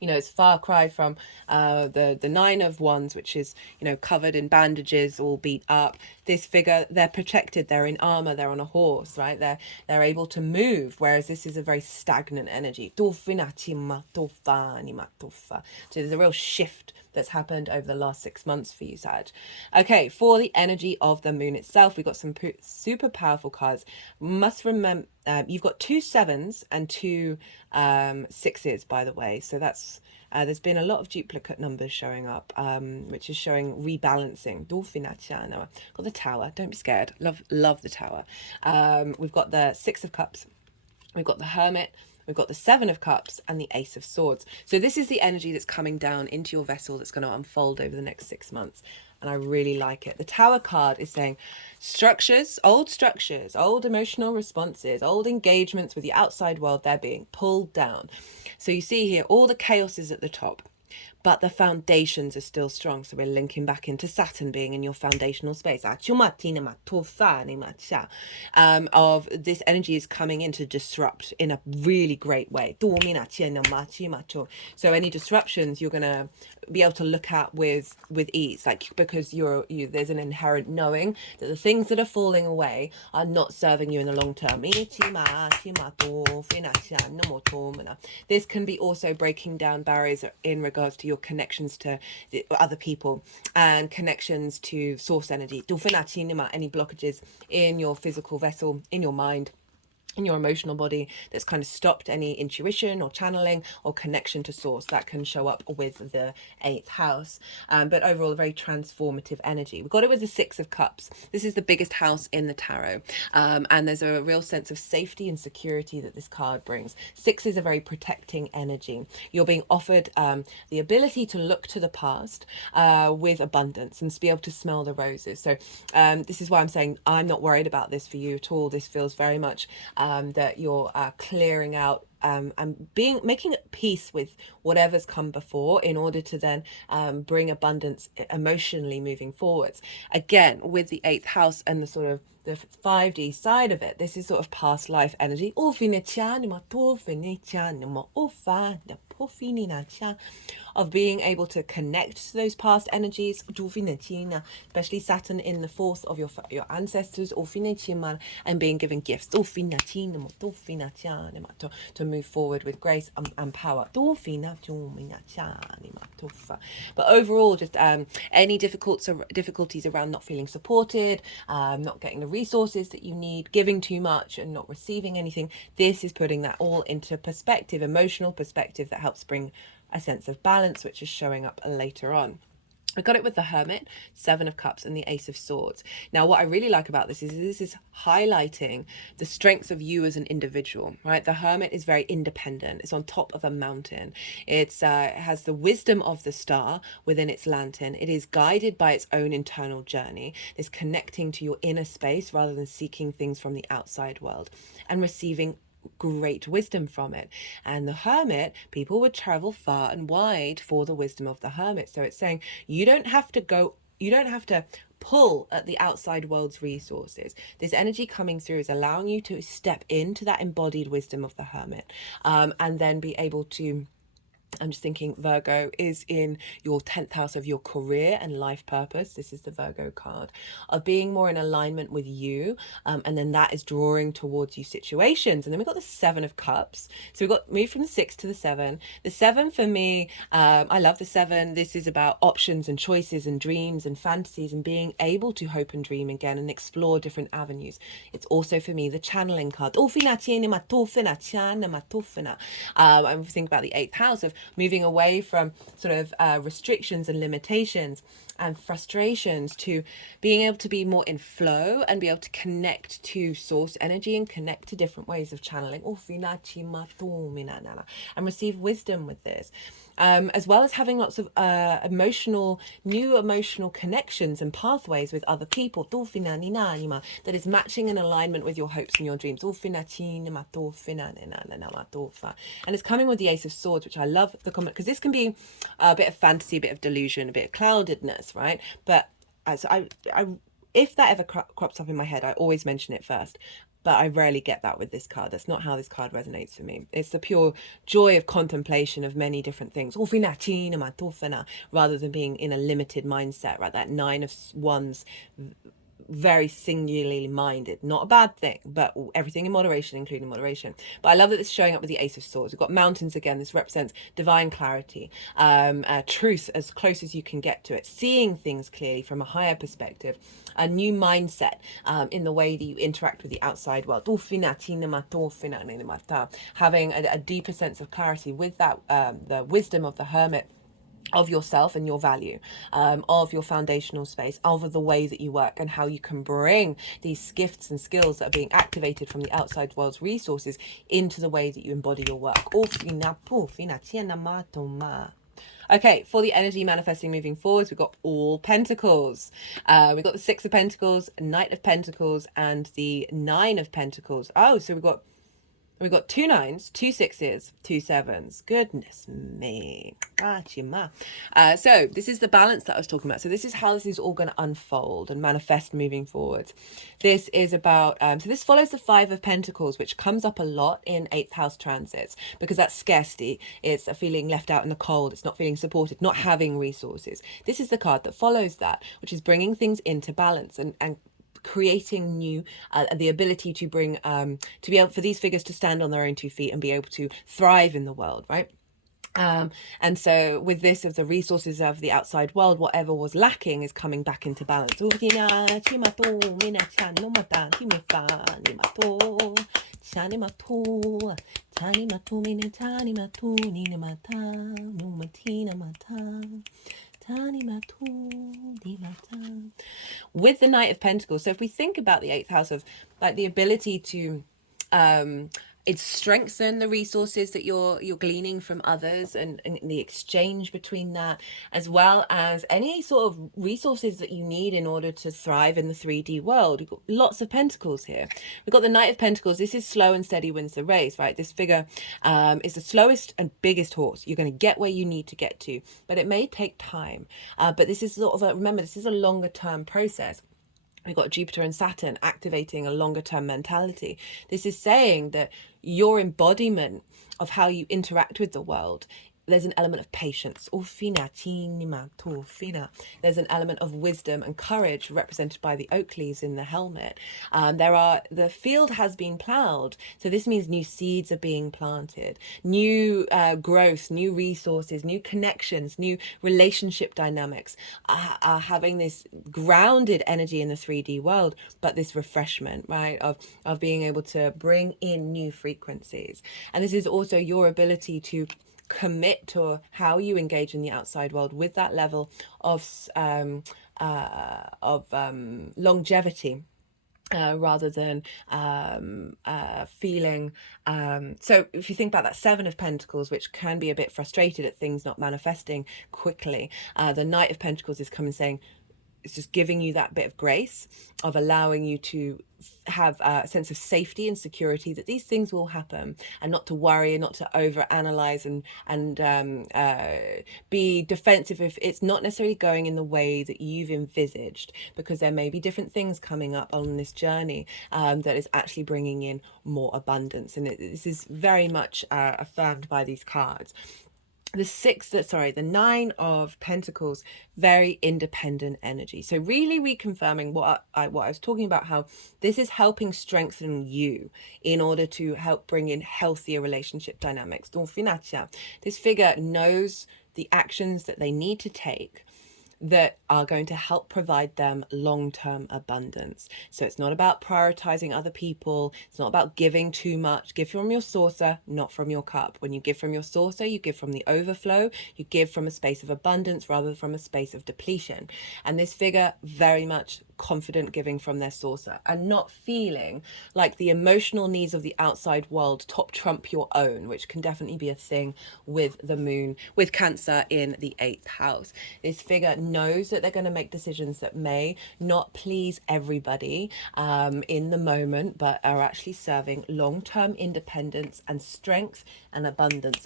You know, it's far cry from the Nine of Wands, which is, you know, covered in bandages, all beat up. This figure, they're protected, they're in armor, they're on a horse, right? They're able to move, whereas this is a very stagnant energy. So there's a real shift that's happened over the last 6 months for you, Sag. Okay, for the energy of the moon itself, we've got some super powerful cards. Must remember, you've got 2 sevens and 2 6s, by the way. So that's there's been a lot of duplicate numbers showing up, which is showing rebalancing. Got the Tower. Don't be scared. Love the Tower. We've got the 6 of Cups. We've got the Hermit. We've got the 7 of Cups and the Ace of Swords. So this is the energy that's coming down into your vessel that's going to unfold over the next 6 months. And I really like it. The Tower card is saying structures, old emotional responses, old engagements with the outside world, they're being pulled down. So you see here, all the chaos is at the top, but the foundations are still strong. So we're linking back into Saturn being in your foundational space. Of this energy is coming in to disrupt in a really great way. So any disruptions you're gonna be able to look at with ease, like, because there's an inherent knowing that the things that are falling away are not serving you in the long term. This can be also breaking down barriers in regards to your connections to other people and connections to source energy. Any blockages in your physical vessel, in your mind, in your emotional body, that's kind of stopped any intuition or channeling or connection to source, that can show up with the 8th house. But overall, a very transformative energy. We've got it with the 6 of Cups. This is the biggest house in the tarot, and there's a real sense of safety and security that this card brings. 6 is a very protecting energy. You're being offered the ability to look to the past with abundance and to be able to smell the roses. So this is why I'm saying I'm not worried about this for you at all. This feels very much that you're clearing out and making peace with whatever's come before in order to then bring abundance emotionally moving forwards. Again, with the 8th house and the sort of the 5D side of it, this is sort of past life energy of being able to connect to those past energies, especially Saturn in the 4th of your ancestors, and being given gifts to move forward with grace and power. But overall, just any difficulties around not feeling supported, not getting the resources that you need, giving too much and not receiving anything, this is putting that all into perspective, emotional perspective, that helps bring a sense of balance, which is showing up later on. I got it with the Hermit, 7 of Cups, and the Ace of Swords. Now, what I really like about this is highlighting the strengths of you as an individual, right? The Hermit is very independent. It's on top of a mountain. It has the wisdom of the star within its lantern. It is guided by its own internal journey. It's connecting to your inner space rather than seeking things from the outside world and receiving great wisdom from it. And the Hermit, people would travel far and wide for the wisdom of the Hermit. So it's saying you don't have to pull at the outside world's resources. This energy coming through is allowing you to step into that embodied wisdom of the Hermit, and then be able to, I'm just thinking Virgo is in your 10th house of your career and life purpose. This is the Virgo card of being more in alignment with you. And then that is drawing towards you situations. And then we've got the 7 of Cups. So we've got moved from the 6 to the 7. The 7 for me, I love the 7. This is about options and choices and dreams and fantasies and being able to hope and dream again and explore different avenues. It's also for me the channeling card. I'm thinking about the 8th house of moving away from sort of restrictions and limitations and frustrations to being able to be more in flow and be able to connect to source energy and connect to different ways of channeling and receive wisdom with this. as well as having lots of new emotional connections and pathways with other people. That is matching in alignment with your hopes and your dreams. And it's coming with the Ace of Swords, which I love the comment, because this can be a bit of fantasy, a bit of delusion, a bit of cloudedness, right? But if that ever crops up in my head, I always mention it first. But I rarely get that with this card. That's not how this card resonates for me. It's the pure joy of contemplation of many different things, rather than being in a limited mindset, right? That Nine of Wands, very singularly minded. Not a bad thing, but everything in moderation, including moderation. But I love that this is showing up with the Ace of Swords. We've got mountains again. This represents divine clarity, truth as close as you can get to it, seeing things clearly from a higher perspective, a new mindset in the way that you interact with the outside world. Having a deeper sense of clarity with that, the wisdom of the hermit, of yourself and your value, of your foundational space, of the way that you work, and how you can bring these gifts and skills that are being activated from the outside world's resources into the way that you embody your work. Okay, for the energy manifesting moving forwards, we've got all Pentacles. We've got the Six of Pentacles, Knight of Pentacles, and the Nine of Pentacles. Oh, so we've got 2 9s, 2 6s, 2 7s. Goodness me. So this is the balance that I was talking about. So this is how this is all going to unfold and manifest moving forward. This is about, so this follows the Five of Pentacles, which comes up a lot in 8th house transits, because that's scarcity. It's a feeling left out in the cold. It's not feeling supported, not having resources. This is the card that follows that, which is bringing things into balance and creating new the ability to bring to be able for these figures to stand on their own 2 feet and be able to thrive in the world, right? And so with this, of the resources of the outside world, whatever was lacking is coming back into balance. With the Knight of Pentacles, so if we think about the 8th house of like the ability to it's strengthen the resources that you're gleaning from others, and the exchange between that, as well as any sort of resources that you need in order to thrive in the 3D world. We've got lots of pentacles here. We've got the Knight of Pentacles. This is slow and steady wins the race, right? This figure is the slowest and biggest horse. You're going to get where you need to get to, but it may take time. But this is sort of remember, this is a longer term process. We've got Jupiter and Saturn activating a longer term mentality. This is saying that your embodiment of how you interact with the world, there's an element of patience. There's an element of wisdom and courage represented by the oak leaves in the helmet. The field has been ploughed. So this means new seeds are being planted, new growth, new resources, new connections, new relationship dynamics are having this grounded energy in the 3D world, but this refreshment, right, of being able to bring in new frequencies. And this is also your ability to commit to how you engage in the outside world with that level of longevity, rather than feeling so if you think about that Seven of Pentacles, which can be a bit frustrated at things not manifesting quickly, the Knight of Pentacles is coming saying it's just giving you that bit of grace of allowing you to have a sense of safety and security that these things will happen, and not to worry and not to over analyze and be defensive if it's not necessarily going in the way that you've envisaged, because there may be different things coming up on this journey that is actually bringing in more abundance. And this is very much affirmed by these cards. The Nine of Pentacles, very independent energy. So really reconfirming what I was talking about, how this is helping strengthen you in order to help bring in healthier relationship dynamics. This figure knows the actions that they need to take that are going to help provide them long-term abundance. So it's not about prioritizing other people. It's not about giving too much. Give from your saucer, not from your cup. When you give from your saucer, you give from the overflow. You give from a space of abundance rather than from a space of depletion. And this figure very much confident giving from their saucer and not feeling like the emotional needs of the outside world top trump your own, which can definitely be a thing with the moon, with Cancer in the 8th house. This figure knows that they're going to make decisions that may not please everybody in the moment, but are actually serving long-term independence and strength and abundance.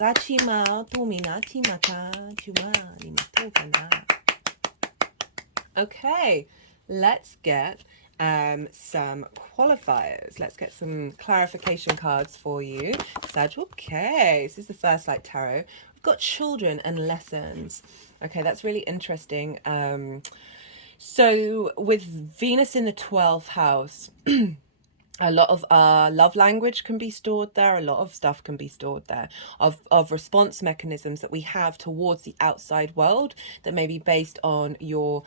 Okay, let's get some qualifiers. Let's get some clarification cards for you, Sag. Okay, this is the first light tarot. We've got children and lessons. Okay, that's really interesting. So with Venus in the 12th house, a lot of love language can be stored there. A lot of stuff can be stored there of response mechanisms that we have towards the outside world that may be based on your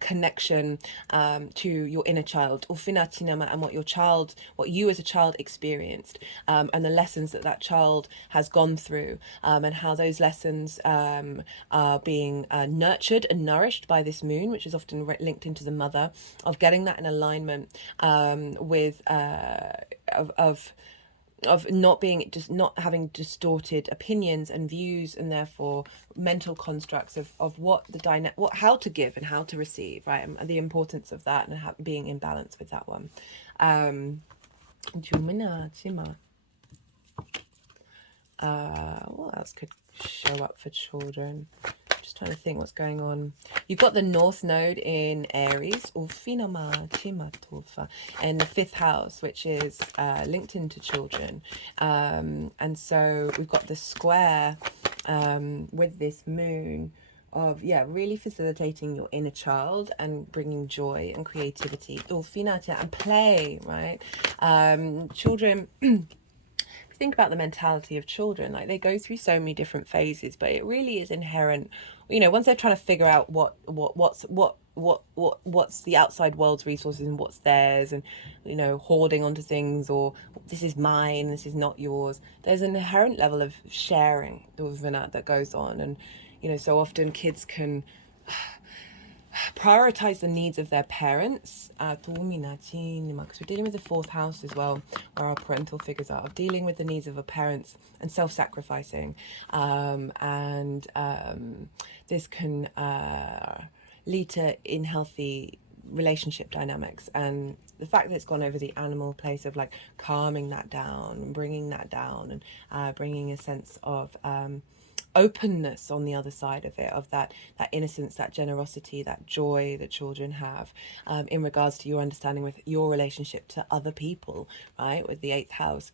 connection to your inner child, and what you as a child experienced, and the lessons that that child has gone through, and how those lessons are being nurtured and nourished by this moon, which is often linked into the mother, of getting that in alignment with of not being, just not having distorted opinions and views, and therefore mental constructs of what the how to give and how to receive, right, and the importance of that, and being in balance with that one. What else could show up for children? Just trying to think what's going on. You've got the North Node in Aries, and the 5th house, which is linked into children. And so we've got the square with this moon of, really facilitating your inner child and bringing joy and creativity and play, right? Children... Think about the mentality of children, like they go through so many different phases, but it really is inherent, once they're trying to figure out what's the outside world's resources and what's theirs, and hoarding onto things, or this is mine, this is not yours. There's an inherent level of sharing that goes on, and so often kids can prioritize the needs of their parents, because we're dealing with the 4th house as well, where our parental figures are, of dealing with the needs of our parents and self-sacrificing, and this can lead to unhealthy relationship dynamics. And the fact that it's gone over the animal place of like calming that down and bringing that down, and bringing a sense of openness on the other side of it, of that innocence, that generosity, that joy that children have, in regards to your understanding with your relationship to other people, right? With the 8th house,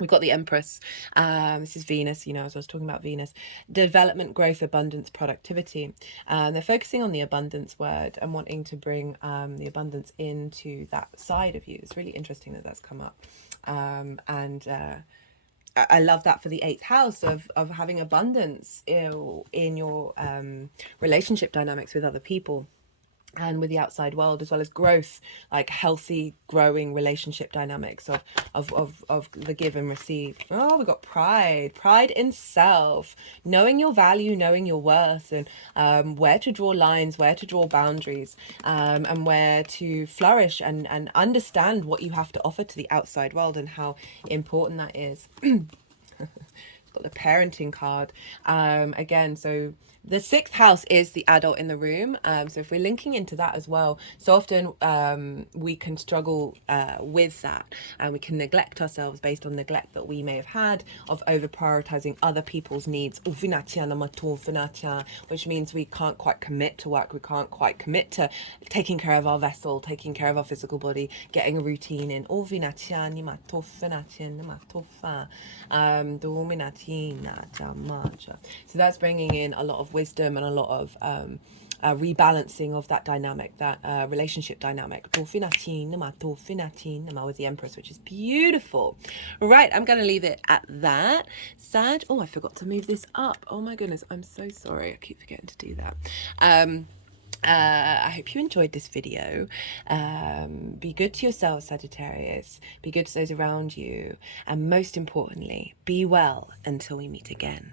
we've got the Empress. This is Venus, as I was talking about Venus. Development, growth, abundance, productivity. They're focusing on the abundance word and wanting to bring the abundance into that side of you. It's really interesting that that's come up. I love that for the 8th house of having abundance in your relationship dynamics with other people and with the outside world, as well as growth, like healthy, growing relationship dynamics of the give and receive. Oh, we got pride in self, knowing your value, knowing your worth, and where to draw lines, where to draw boundaries, and where to flourish, and understand what you have to offer to the outside world and how important that is. Got the parenting card again. So the 6th house is the adult in the room, so if we're linking into that as well, so often we can struggle with that, and we can neglect ourselves based on neglect that we may have had of over prioritizing other people's needs, which means we can't quite commit to work, we can't quite commit to taking care of our vessel, taking care of our physical body, getting a routine in. So that's bringing in a lot of wisdom and a lot of rebalancing of that dynamic, that relationship dynamic with the Empress, which is beautiful. Right, I'm going to leave it at that. Sag, I forgot to move this up. Oh my goodness, I'm so sorry. I keep forgetting to do that. I hope you enjoyed this video. Be good to yourself, Sagittarius. Be good to those around you. And most importantly, be well until we meet again.